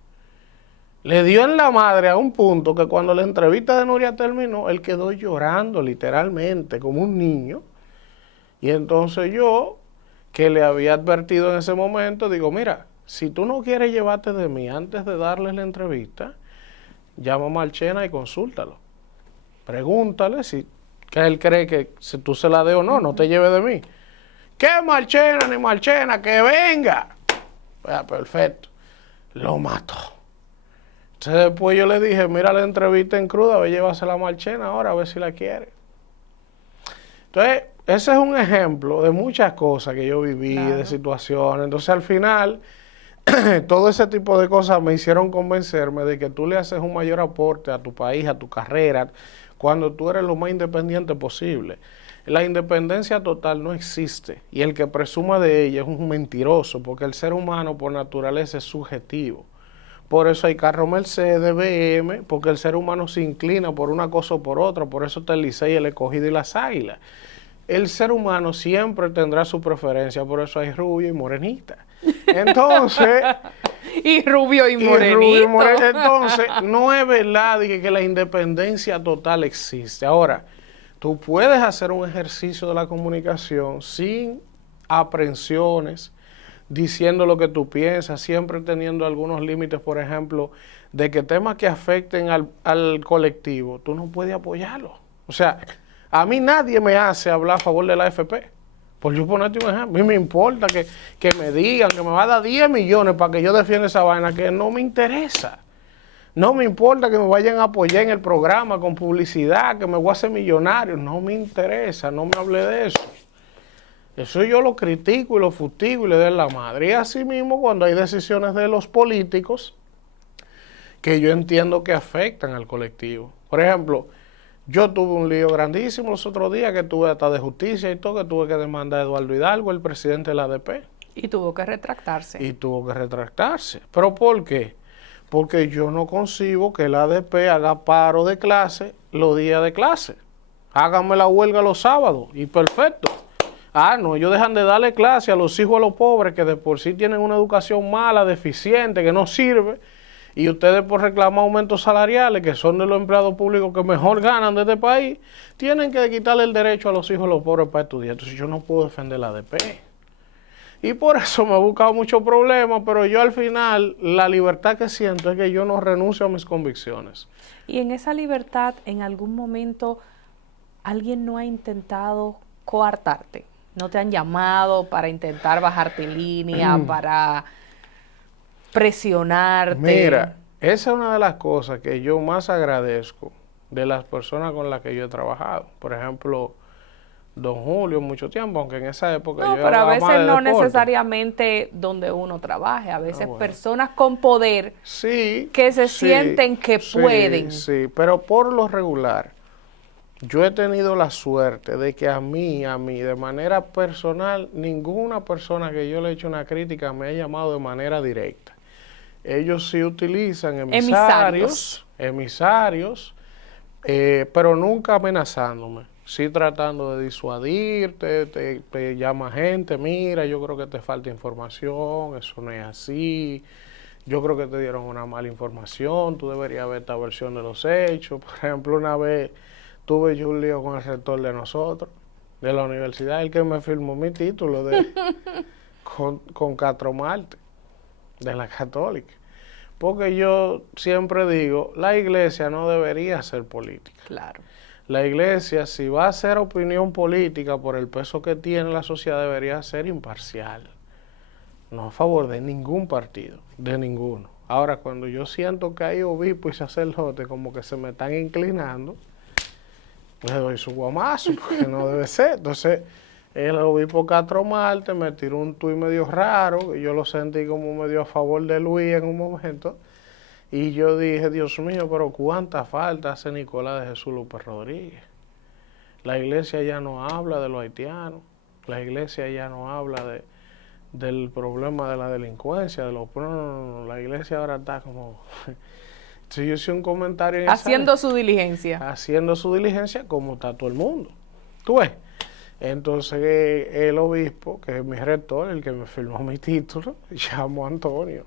Le dio en la madre a un punto que cuando la entrevista de Nuria terminó, él quedó llorando literalmente, como un niño. Y entonces yo, que le había advertido en ese momento, digo, mira, si tú no quieres llevarte de mí antes de darle la entrevista, llama a Marchena y consúltalo. Pregúntale si que él cree que si tú se la des o no, no te lleve de mí. ¿Qué Marchena ni Marchena? ¡Que venga! Pues, perfecto. Lo mató. Entonces después yo le dije, mira la entrevista en cruda, ve llévasela a Marchena ahora, a ver si la quiere. Entonces, ese es un ejemplo de muchas cosas que yo viví, de situaciones. Entonces, al final, todo ese tipo de cosas me hicieron convencerme de que tú le haces un mayor aporte a tu país, a tu carrera, cuando tú eres lo más independiente posible. La independencia total no existe y el que presuma de ella es un mentiroso, porque el ser humano por naturaleza es subjetivo. Por eso hay carro Mercedes, BM, porque el ser humano se inclina por una cosa o por otra, por eso está el Licey, el Escogido y las Águilas. El ser humano siempre tendrá su preferencia, por eso hay rubio y morenita. Entonces... y rubio y morenito. Entonces, no es verdad que la independencia total existe. Ahora, tú puedes hacer un ejercicio de la comunicación sin aprensiones, diciendo lo que tú piensas, siempre teniendo algunos límites, por ejemplo, de que temas que afecten al colectivo, tú no puedes apoyarlo. O sea, a mí nadie me hace hablar a favor de la AFP. Por yo ponerte un ejemplo, a mí me importa que me digan que me va a dar 10 millones para que yo defienda esa vaina, que no me interesa. No me importa que me vayan a apoyar en el programa con publicidad, que me voy a hacer millonario. No me interesa, no me hable de eso. Eso yo lo critico y lo fustigo y le doy la madre. Y así mismo cuando hay decisiones de los políticos que yo entiendo que afectan al colectivo. Por ejemplo, yo tuve un lío grandísimo los otros días que tuve hasta de justicia y todo, que tuve que demandar a Eduardo Hidalgo, el presidente de la ADP. Y tuvo que retractarse. ¿Pero por qué? Porque yo no concibo que el ADP haga paro de clase los días de clase. Háganme la huelga los sábados y perfecto. Ah, no, ellos dejan de darle clase a los hijos de los pobres que de por sí tienen una educación mala, deficiente, que no sirve. Y ustedes por reclamar aumentos salariales, que son de los empleados públicos que mejor ganan de este país, tienen que quitarle el derecho a los hijos de los pobres para estudiar. Entonces yo no puedo defender la ADP. Y por eso me he buscado muchos problemas, pero yo al final la libertad que siento es que yo no renuncio a mis convicciones. Y en esa libertad, en algún momento, ¿alguien no ha intentado coartarte? ¿No te han llamado para intentar bajarte línea, para presionarte? Mira, esa es una de las cosas que yo más agradezco de las personas con las que yo he trabajado. Por ejemplo, Don Julio, mucho tiempo, aunque en esa época yo pero a veces no deporte. Necesariamente donde uno trabaje, a veces personas con poder que se sienten que pueden. Sí, pero por lo regular, yo he tenido la suerte de que a mí, de manera personal, ninguna persona que yo le he hecho una crítica me ha llamado de manera directa. ellos sí utilizan Emisarios. emisarios, pero nunca amenazándome. Sí tratando de disuadirte, te llama gente, mira, yo creo que te falta información, eso no es así, yo creo que te dieron una mala información, tú deberías ver esta versión de los hechos. Por ejemplo, una vez tuve yo un lío con el rector de nosotros, de la universidad, el que me firmó mi título con Castro Marte, de la Católica. Porque yo siempre digo, la iglesia no debería ser política. Claro. La iglesia, si va a hacer opinión política por el peso que tiene la sociedad, debería ser imparcial. No a favor de ningún partido, de ninguno. Ahora, cuando yo siento que hay obispos y sacerdotes como que se me están inclinando, le doy su guamazo, porque no debe ser. Entonces, el obispo Castro Marte me tiró un tuit medio raro, y yo lo sentí como medio a favor de Luis en un momento. Y yo dije, Dios mío, pero cuánta falta hace Nicolás de Jesús López Rodríguez. La iglesia ya no habla de los haitianos, la iglesia ya no habla del problema de la delincuencia, de los... No, la iglesia ahora está como... Si yo hice un comentario en haciendo su diligencia. Haciendo su diligencia como está todo el mundo. ¿Tú ves? Entonces el obispo, que es mi rector, el que me firmó mi título, llamó a Antonio.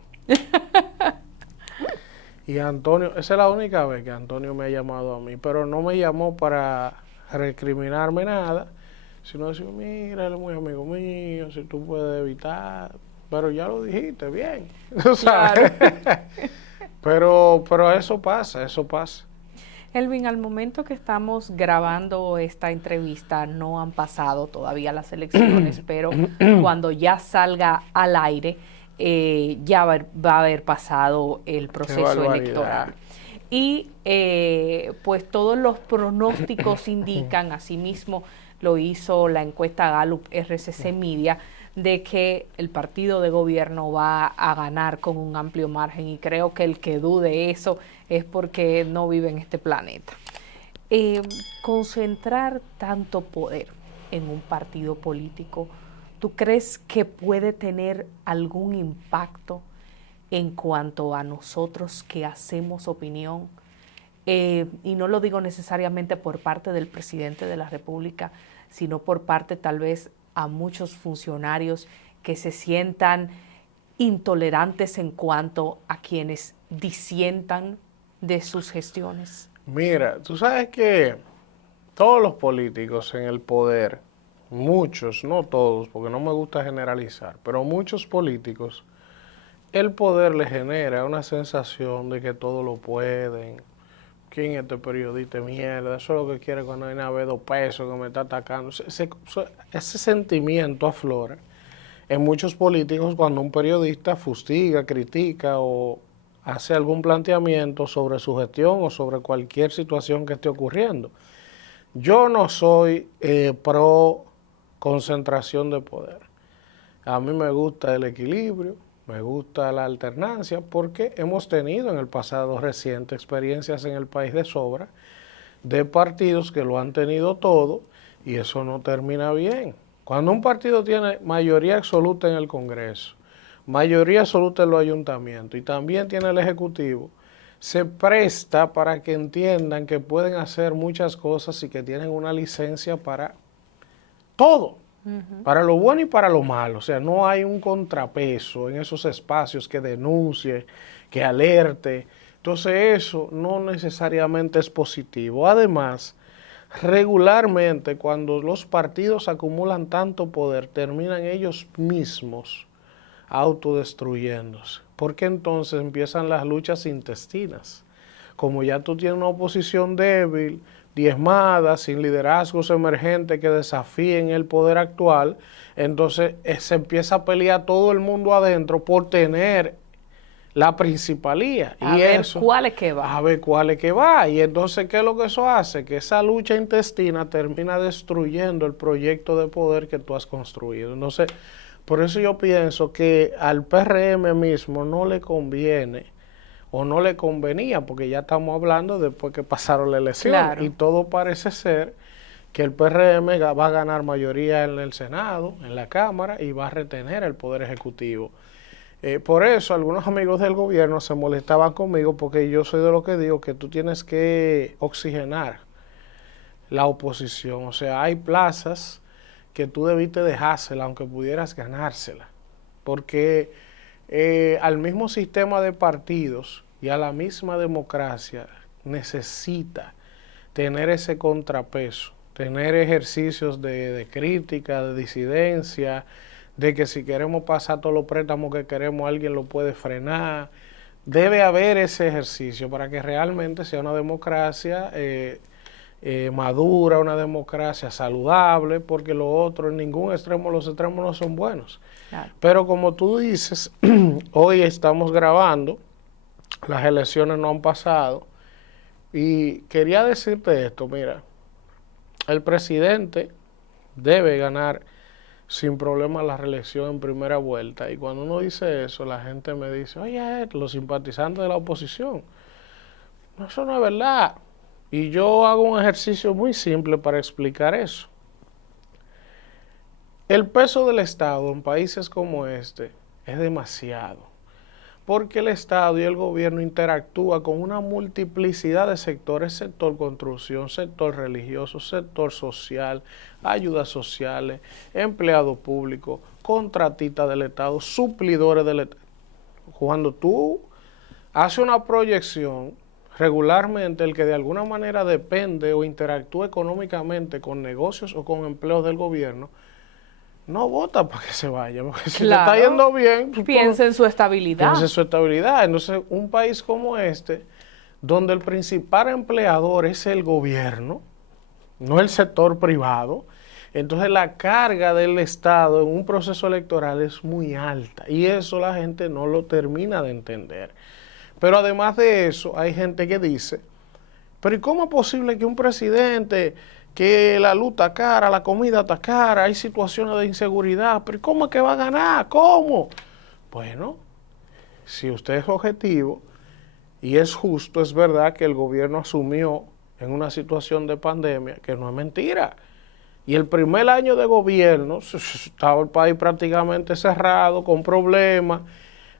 Y Antonio, esa es la única vez que Antonio me ha llamado a mí, pero no me llamó para recriminarme nada, sino decir, mira, él es muy amigo mío, si tú puedes evitar, pero ya lo dijiste bien, ¿sabes? Claro. pero eso pasa, eso pasa. Elvin, al momento que estamos grabando esta entrevista no han pasado todavía las elecciones, pero cuando ya salga al aire, ya va a haber pasado el proceso electoral. Y pues todos los pronósticos indican, asimismo lo hizo la encuesta Gallup RCC Media, de que el partido de gobierno va a ganar con un amplio margen, y creo que el que dude eso es porque no vive en este planeta. Concentrar tanto poder en un partido político, ¿tú crees que puede tener algún impacto en cuanto a nosotros que hacemos opinión? Y no lo digo necesariamente por parte del presidente de la República, sino por parte tal vez a muchos funcionarios que se sientan intolerantes en cuanto a quienes disientan de sus gestiones. Mira, tú sabes que todos los políticos en el poder, muchos, no todos, porque no me gusta generalizar, pero muchos políticos, el poder les genera una sensación de que todo lo pueden. ¿Quién es este periodista de mierda? Eso es lo que quiere cuando hay una vez 2 pesos que me está atacando. Ese sentimiento aflora en muchos políticos cuando un periodista fustiga, critica o hace algún planteamiento sobre su gestión o sobre cualquier situación que esté ocurriendo. Yo no soy pro concentración de poder. A mí me gusta el equilibrio, me gusta la alternancia, porque hemos tenido en el pasado reciente experiencias en el país de sobra de partidos que lo han tenido todo y eso no termina bien. Cuando un partido tiene mayoría absoluta en el Congreso, mayoría absoluta en los ayuntamientos y también tiene el Ejecutivo, se presta para que entiendan que pueden hacer muchas cosas y que tienen una licencia para todo. Para lo bueno y para lo malo. O sea, no hay un contrapeso en esos espacios que denuncie, que alerte. Entonces eso no necesariamente es positivo. Además, regularmente cuando los partidos acumulan tanto poder, terminan ellos mismos autodestruyéndose. Porque entonces empiezan las luchas intestinas. Como ya tú tienes una oposición débil, diezmada, sin liderazgos emergentes que desafíen el poder actual, entonces se empieza a pelear todo el mundo adentro por tener la principalía. A ver cuál es que va. A ver cuál es que va. Y entonces, ¿qué es lo que eso hace? Que esa lucha intestina termina destruyendo el proyecto de poder que tú has construido. Entonces, por eso yo pienso que al PRM mismo no le conviene o no le convenía, porque ya estamos hablando después que pasaron la elección. Claro. Y todo parece ser que el PRM va a ganar mayoría en el Senado, en la Cámara, y va a retener el Poder Ejecutivo. Por eso algunos amigos del gobierno se molestaban conmigo porque yo soy de los que digo que tú tienes que oxigenar la oposición. O sea, hay plazas que tú debiste dejársela aunque pudieras ganársela. Porque al mismo sistema de partidos y a la misma democracia necesita tener ese contrapeso, tener ejercicios de crítica, de disidencia, de que si queremos pasar todos los préstamos que queremos, alguien lo puede frenar. Debe haber ese ejercicio para que realmente sea una democracia madura, una democracia saludable, porque lo otro, en ningún extremo, los extremos no son buenos. Claro. Pero como tú dices, hoy estamos grabando, las elecciones no han pasado, y quería decirte esto, mira, el presidente debe ganar sin problema la reelección en primera vuelta, y cuando uno dice eso, la gente me dice, oye, los simpatizantes de la oposición, no, eso no es verdad. Y yo hago un ejercicio muy simple para explicar eso. El peso del Estado en países como este es demasiado, porque el Estado y el gobierno interactúan con una multiplicidad de sectores: sector construcción, sector religioso, sector social, ayudas sociales, empleado público, contratistas del Estado, suplidores del Estado. Cuando tú haces una proyección, regularmente el que de alguna manera depende o interactúa económicamente con negocios o con empleos del gobierno, no vota para que se vaya, porque si le está yendo bien, piensa en su estabilidad. Piensa en su estabilidad. Entonces, un país como este, donde el principal empleador es el gobierno, no el sector privado, entonces la carga del Estado en un proceso electoral es muy alta, y eso la gente no lo termina de entender. Pero además de eso, hay gente que dice, pero ¿y cómo es posible que un presidente, que la luz está cara, la comida está cara, hay situaciones de inseguridad, pero ¿cómo es que va a ganar? ¿Cómo? Bueno, si usted es objetivo y es justo, es verdad que el gobierno asumió en una situación de pandemia, que no es mentira. Y el primer año de gobierno estaba el país prácticamente cerrado, con problemas.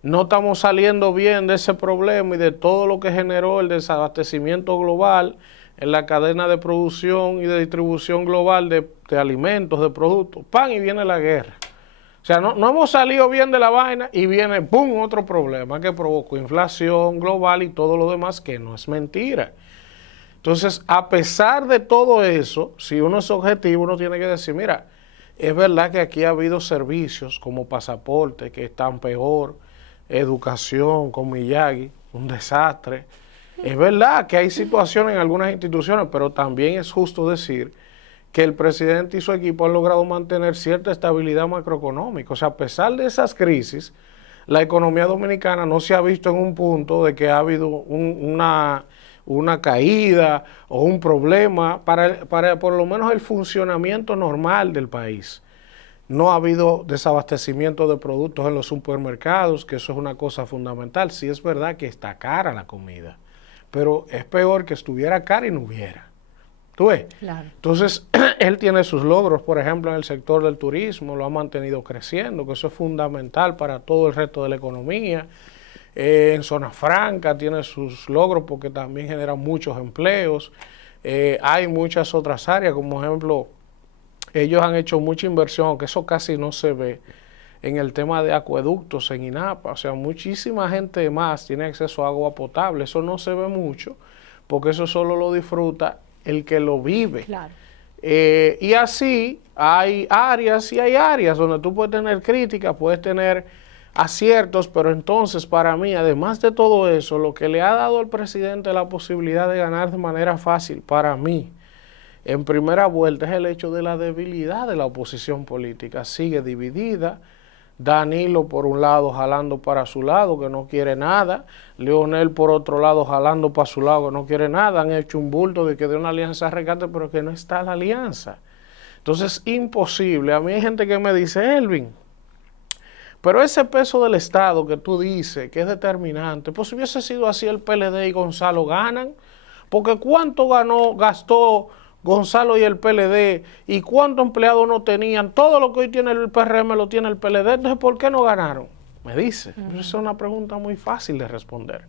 No estamos saliendo bien de ese problema y de todo lo que generó el desabastecimiento global en la cadena de producción y de distribución global de alimentos, de productos. ¡Pam! Y viene la guerra. O sea, no hemos salido bien de la vaina y viene ¡pum! Otro problema que provocó inflación global y todo lo demás, que no es mentira. Entonces, a pesar de todo eso, si uno es objetivo, uno tiene que decir, mira, es verdad que aquí ha habido servicios como pasaporte que están peor, educación con Miyagi, un desastre. Es verdad que hay situaciones en algunas instituciones, pero también es justo decir que el presidente y su equipo han logrado mantener cierta estabilidad macroeconómica. O sea, a pesar de esas crisis, la economía dominicana no se ha visto en un punto de que ha habido una caída o un problema para por lo menos el funcionamiento normal del país. No ha habido desabastecimiento de productos en los supermercados, que eso es una cosa fundamental. Sí es verdad que está cara la comida, pero es peor que estuviera cara y no hubiera. ¿Tú ves? Claro. Entonces, él tiene sus logros, por ejemplo, en el sector del turismo, lo ha mantenido creciendo, que eso es fundamental para todo el resto de la economía. En Zona Franca tiene sus logros porque también genera muchos empleos. Hay muchas otras áreas, como ejemplo, ellos han hecho mucha inversión, aunque eso casi no se ve, en el tema de acueductos en INAPA. O sea, muchísima gente más tiene acceso a agua potable. Eso no se ve mucho, porque eso solo lo disfruta el que lo vive. Claro. Y así hay áreas y hay áreas donde tú puedes tener críticas, puedes tener aciertos, pero entonces para mí, además de todo eso, lo que le ha dado al presidente la posibilidad de ganar de manera fácil, para mí, en primera vuelta, es el hecho de la debilidad de la oposición política. Sigue dividida. Danilo por un lado jalando para su lado, que no quiere nada. Leonel por otro lado jalando para su lado, que no quiere nada. Han hecho un bulto de que de una alianza rescate, pero que no está la alianza. Entonces, imposible. A mí hay gente que me dice, Elvin, pero ese peso del Estado que tú dices que es determinante, pues si hubiese sido así, el PLD y Gonzalo ganan, porque ¿cuánto gastó Gonzalo y el PLD, y cuántos empleados no tenían? Todo lo que hoy tiene el PRM lo tiene el PLD, entonces ¿por qué no ganaron? Me dice. Esa es una pregunta muy fácil de responder.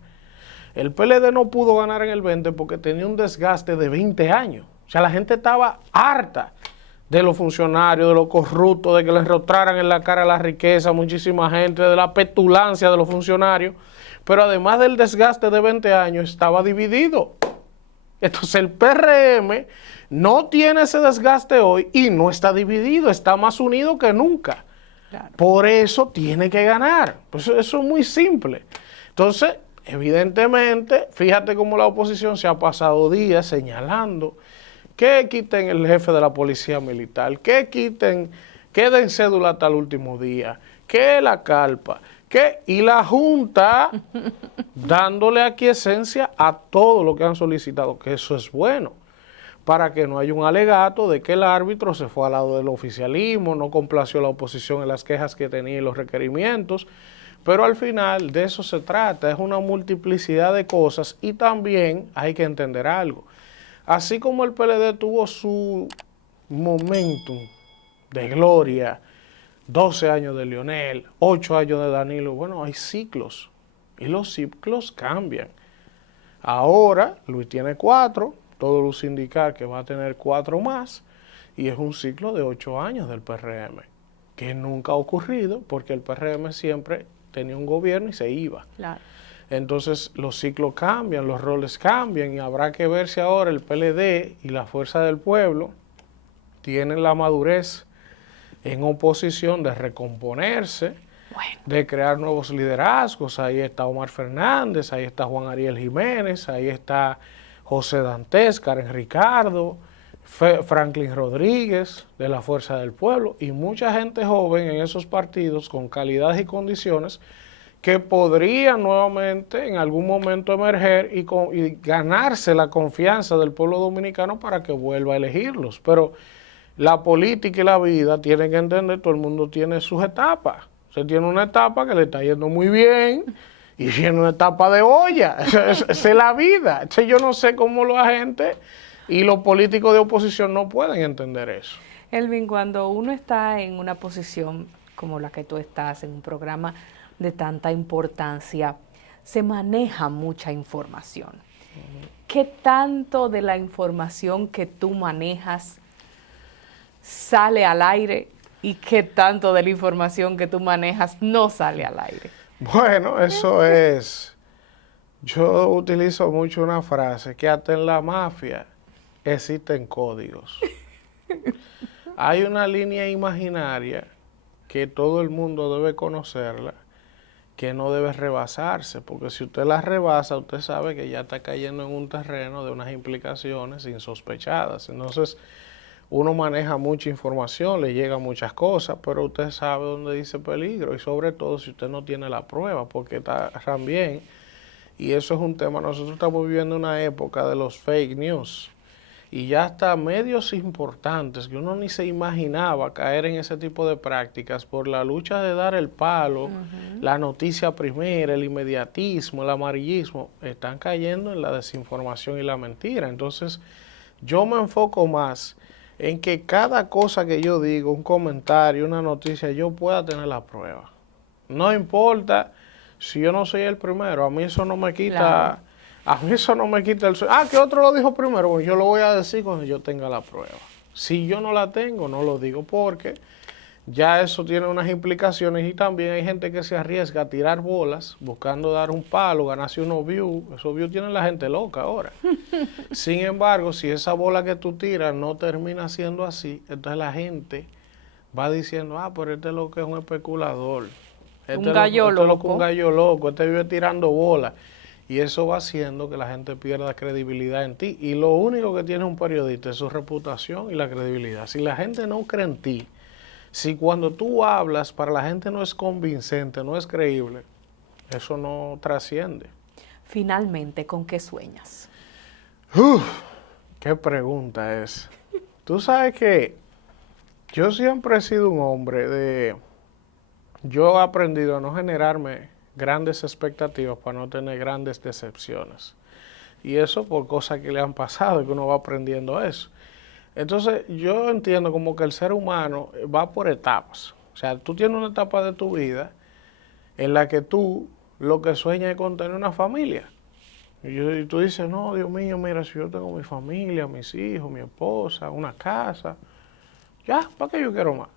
El PLD no pudo ganar en el 20 porque tenía un desgaste de 20 años. O sea, la gente estaba harta de los funcionarios, de los corruptos, de que les rotraran en la cara la riqueza a muchísima gente, de la petulancia de los funcionarios. Pero además del desgaste de 20 años, estaba dividido. Entonces el PRM no tiene ese desgaste hoy y no está dividido, está más unido que nunca. Claro. Por eso tiene que ganar. Pues eso es muy simple. Entonces, evidentemente, fíjate cómo la oposición se ha pasado días señalando que quiten el jefe de la policía militar, que den cédula hasta el último día, que la carpa, y la Junta dándole aquiescencia a todo lo que han solicitado, que eso es bueno, para que no haya un alegato de que el árbitro se fue al lado del oficialismo, no complació a la oposición en las quejas que tenía y los requerimientos, pero al final de eso se trata, es una multiplicidad de cosas y también hay que entender algo. Así como el PLD tuvo su momentum de gloria, 12 años de Leonel, 8 años de Danilo, bueno, hay ciclos y los ciclos cambian. Ahora Luis tiene 4, todo luce indicar que va a tener 4 más y es un ciclo de 8 años del PRM, que nunca ha ocurrido porque el PRM siempre tenía un gobierno y se iba. Claro. Entonces los ciclos cambian, los roles cambian y habrá que ver si ahora el PLD y la Fuerza del Pueblo tienen la madurez en oposición de recomponerse, de crear nuevos liderazgos. Ahí está Omar Fernández, ahí está Juan Ariel Jiménez, ahí está José Dantes, Karen Ricardo, Franklin Rodríguez de la Fuerza del Pueblo y mucha gente joven en esos partidos con calidades y condiciones que podrían nuevamente en algún momento emerger y ganarse la confianza del pueblo dominicano para que vuelva a elegirlos. Pero la política y la vida tienen que entender, todo el mundo tiene sus etapas. Se tiene una etapa que le está yendo muy bien y tiene una etapa de olla. Esa es la vida. Entonces yo no sé cómo la gente y los políticos de oposición no pueden entender eso. Elvin, cuando uno está en una posición como la que tú estás, en un programa de tanta importancia, se maneja mucha información. ¿Qué tanto de la información que tú manejas sale al aire y qué tanto de la información que tú manejas no sale al aire? Bueno, eso es. Yo utilizo mucho una frase, que hasta en la mafia existen códigos. Hay una línea imaginaria que todo el mundo debe conocerla, que no debe rebasarse, porque si usted la rebasa, usted sabe que ya está cayendo en un terreno de unas implicaciones insospechadas. Entonces, uno maneja mucha información, le llegan muchas cosas, pero usted sabe dónde dice peligro y sobre todo si usted no tiene la prueba, porque también, y eso es un tema, nosotros estamos viviendo una época de los fake news y ya hasta medios importantes que uno ni se imaginaba caer en ese tipo de prácticas por la lucha de dar el palo, la noticia primera, el inmediatismo, el amarillismo, están cayendo en la desinformación y la mentira. Entonces, yo me enfoco más en que cada cosa que yo digo, un comentario, una noticia, yo pueda tener la prueba. No importa si yo no soy el primero, a mí eso no me quita, claro. A mí eso no me quita el sueño. Ah, que otro lo dijo primero, bueno, yo lo voy a decir cuando yo tenga la prueba. Si yo no la tengo, no lo digo porque ya eso tiene unas implicaciones y también hay gente que se arriesga a tirar bolas buscando dar un palo, ganarse unos views. Esos views tienen la gente loca ahora. Sin embargo, si esa bola que tú tiras no termina siendo así, entonces la gente va diciendo, ah, pero este es lo que es un especulador. Este un gallo loco. Un gallo loco, este vive tirando bolas. Y eso va haciendo que la gente pierda credibilidad en ti. Y lo único que tiene un periodista es su reputación y la credibilidad. Si la gente no cree en ti, si cuando tú hablas para la gente no es convincente, no es creíble, eso no trasciende. Finalmente, ¿con qué sueñas? Qué pregunta es. Tú sabes que yo siempre he sido un hombre de... Yo he aprendido a no generarme grandes expectativas para no tener grandes decepciones. Y eso por cosas que le han pasado y que uno va aprendiendo eso. Entonces, yo entiendo como que el ser humano va por etapas. O sea, tú tienes una etapa de tu vida en la que tú lo que sueñas es con tener una familia. Y tú dices, no, Dios mío, mira, si yo tengo mi familia, mis hijos, mi esposa, una casa, ya, ¿para qué yo quiero más?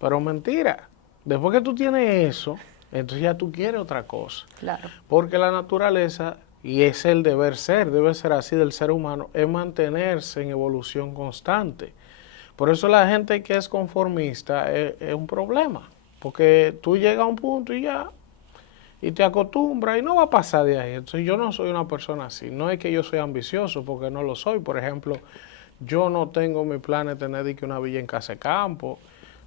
Pero mentira, después que tú tienes eso, entonces ya tú quieres otra cosa. Claro. Porque la naturaleza, y es el deber ser, debe ser así del ser humano, es mantenerse en evolución constante. Por eso la gente que es conformista es un problema, porque tú llegas a un punto y ya, y te acostumbras y no va a pasar de ahí. Entonces yo no soy una persona así, no es que yo soy ambicioso, porque no lo soy. Por ejemplo, yo no tengo mi plan de tener una villa en Casa de Campo,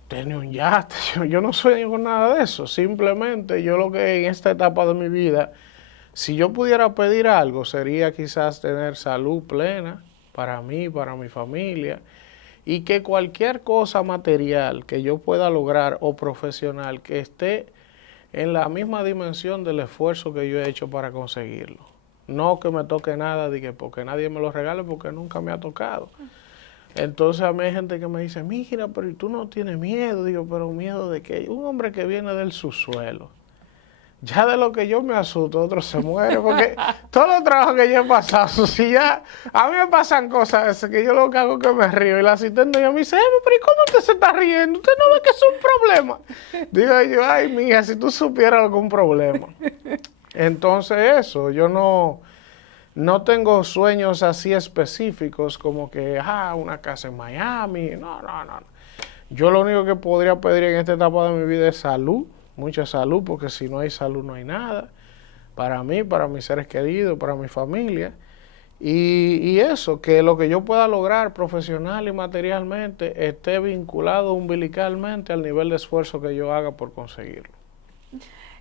tener un yate, yo no sueño con nada de eso. Simplemente yo lo que en esta etapa de mi vida, si yo pudiera pedir algo, sería quizás tener salud plena para mí, para mi familia, y que cualquier cosa material que yo pueda lograr o profesional que esté en la misma dimensión del esfuerzo que yo he hecho para conseguirlo. No que me toque nada, porque nadie me lo regale, porque nunca me ha tocado. Entonces a mí hay gente que me dice, mira, pero tú no tienes miedo. Digo, pero ¿miedo de qué? Un hombre que viene del subsuelo, ya de lo que yo me asusto, otro se muere, porque todos los trabajos que yo he pasado, si ya, a mí me pasan cosas a veces que yo lo que hago es que me río, y la asistente ya me dice, pero ¿y cómo usted se está riendo? ¿Usted no ve que es un problema? Digo yo, ay, mija, si tú supieras algún problema. Entonces eso, yo no tengo sueños así específicos como que, una casa en Miami, no. Yo lo único que podría pedir en esta etapa de mi vida es salud, mucha salud, porque si no hay salud no hay nada, para mí, para mis seres queridos, para mi familia, y eso, que lo que yo pueda lograr profesional y materialmente esté vinculado umbilicalmente al nivel de esfuerzo que yo haga por conseguirlo.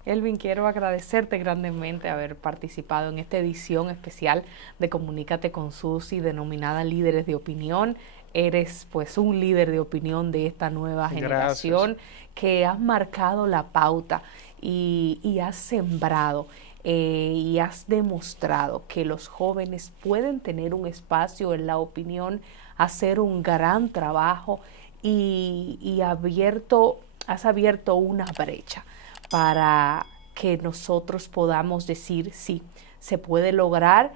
Elvin, quiero agradecerte grandemente haber participado en esta edición especial de Comunícate con Susi, denominada Líderes de Opinión. Eres pues un líder de opinión de esta nueva generación. Gracias. Que has marcado la pauta y has sembrado y has demostrado que los jóvenes pueden tener un espacio en la opinión, hacer un gran trabajo y has abierto una brecha para que nosotros podamos decir, sí, se puede lograr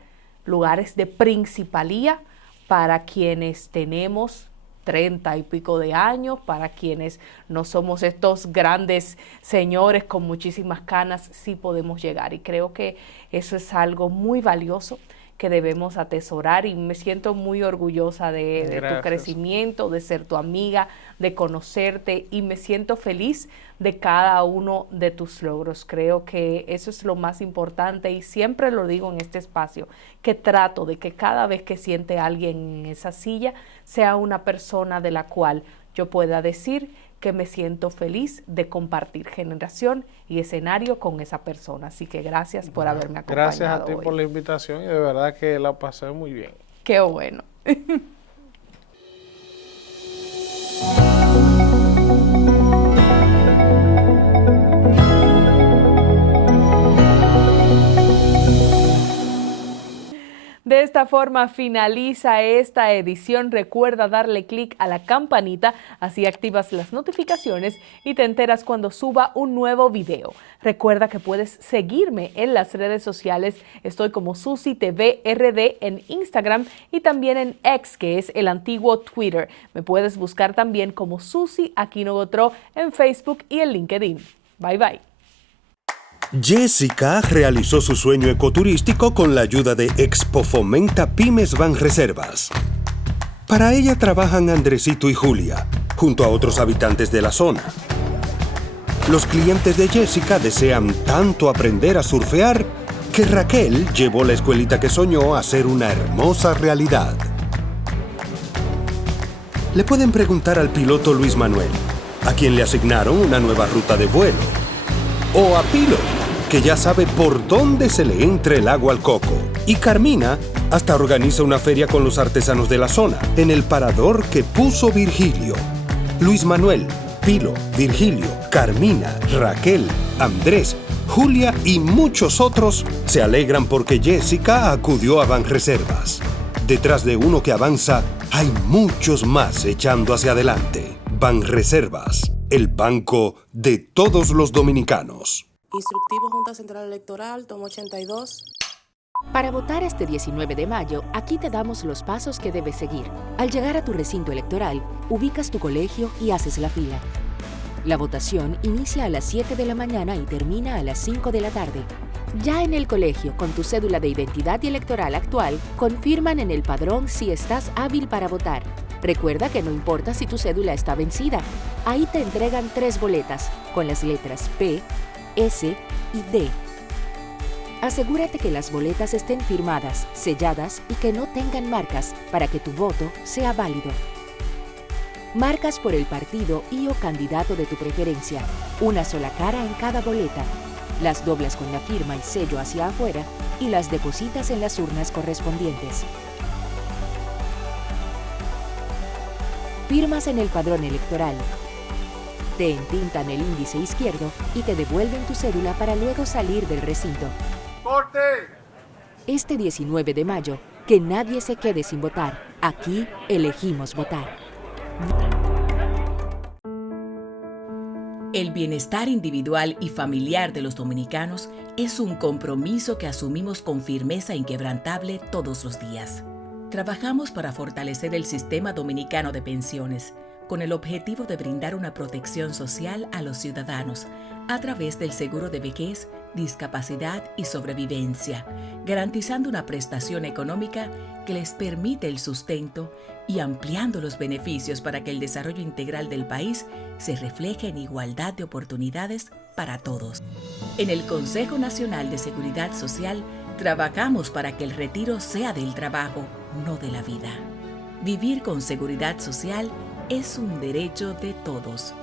lugares de principalía para quienes tenemos 30 y pico de años, para quienes no somos estos grandes señores con muchísimas canas, sí podemos llegar. Y creo que eso es algo muy valioso que debemos atesorar, y me siento muy orgullosa de tu crecimiento, de ser tu amiga, de conocerte, y me siento feliz de cada uno de tus logros. Creo que eso es lo más importante, y siempre lo digo en este espacio, que trato de que cada vez que siente alguien en esa silla sea una persona de la cual yo pueda decir que me siento feliz de compartir generación y escenario con esa persona. Así que gracias por haberme acompañado. Gracias a ti por la invitación, y de verdad que la pasé muy bien. Qué bueno. De esta forma finaliza esta edición. Recuerda darle clic a la campanita, así activas las notificaciones y te enteras cuando suba un nuevo video. Recuerda que puedes seguirme en las redes sociales. Estoy como Susi TV RD en Instagram y también en X, que es el antiguo Twitter. Me puedes buscar también como Susi Aquino Gotro en Facebook y en LinkedIn. Bye bye. Jessica realizó su sueño ecoturístico con la ayuda de Expo Fomenta Pymes Banreservas. Para ella trabajan Andresito y Julia, junto a otros habitantes de la zona. Los clientes de Jessica desean tanto aprender a surfear que Raquel llevó la escuelita que soñó a ser una hermosa realidad. Le pueden preguntar al piloto Luis Manuel, a quien le asignaron una nueva ruta de vuelo, o a Pilo, que ya sabe por dónde se le entra el agua al coco. Y Carmina hasta organiza una feria con los artesanos de la zona, en el parador que puso Virgilio. Luis Manuel, Pilo, Virgilio, Carmina, Raquel, Andrés, Julia y muchos otros se alegran porque Jessica acudió a Banreservas. Detrás de uno que avanza, hay muchos más echando hacia adelante. Banreservas, el banco de todos los dominicanos. Instructivo Junta Central Electoral, tomo 82. Para votar este 19 de mayo, aquí te damos los pasos que debes seguir. Al llegar a tu recinto electoral, ubicas tu colegio y haces la fila. La votación inicia a las 7 de la mañana y termina a las 5 de la tarde. Ya en el colegio, con tu cédula de identidad y electoral actual, confirman en el padrón si estás hábil para votar. Recuerda que no importa si tu cédula está vencida. Ahí te entregan 3 boletas, con las letras P, S y D. Asegúrate que las boletas estén firmadas, selladas y que no tengan marcas para que tu voto sea válido. Marcas por el partido y o candidato de tu preferencia, una sola cara en cada boleta. Las doblas con la firma y sello hacia afuera y las depositas en las urnas correspondientes. Firmas en el padrón electoral. Te entintan el índice izquierdo y te devuelven tu cédula para luego salir del recinto. ¡Corte! Este 19 de mayo, que nadie se quede sin votar. Aquí elegimos votar. El bienestar individual y familiar de los dominicanos es un compromiso que asumimos con firmeza inquebrantable todos los días. Trabajamos para fortalecer el sistema dominicano de pensiones, con el objetivo de brindar una protección social a los ciudadanos a través del seguro de vejez, discapacidad y sobrevivencia, garantizando una prestación económica que les permite el sustento y ampliando los beneficios para que el desarrollo integral del país se refleje en igualdad de oportunidades para todos. En el Consejo Nacional de Seguridad Social trabajamos para que el retiro sea del trabajo, no de la vida. Vivir con seguridad social es un derecho de todos.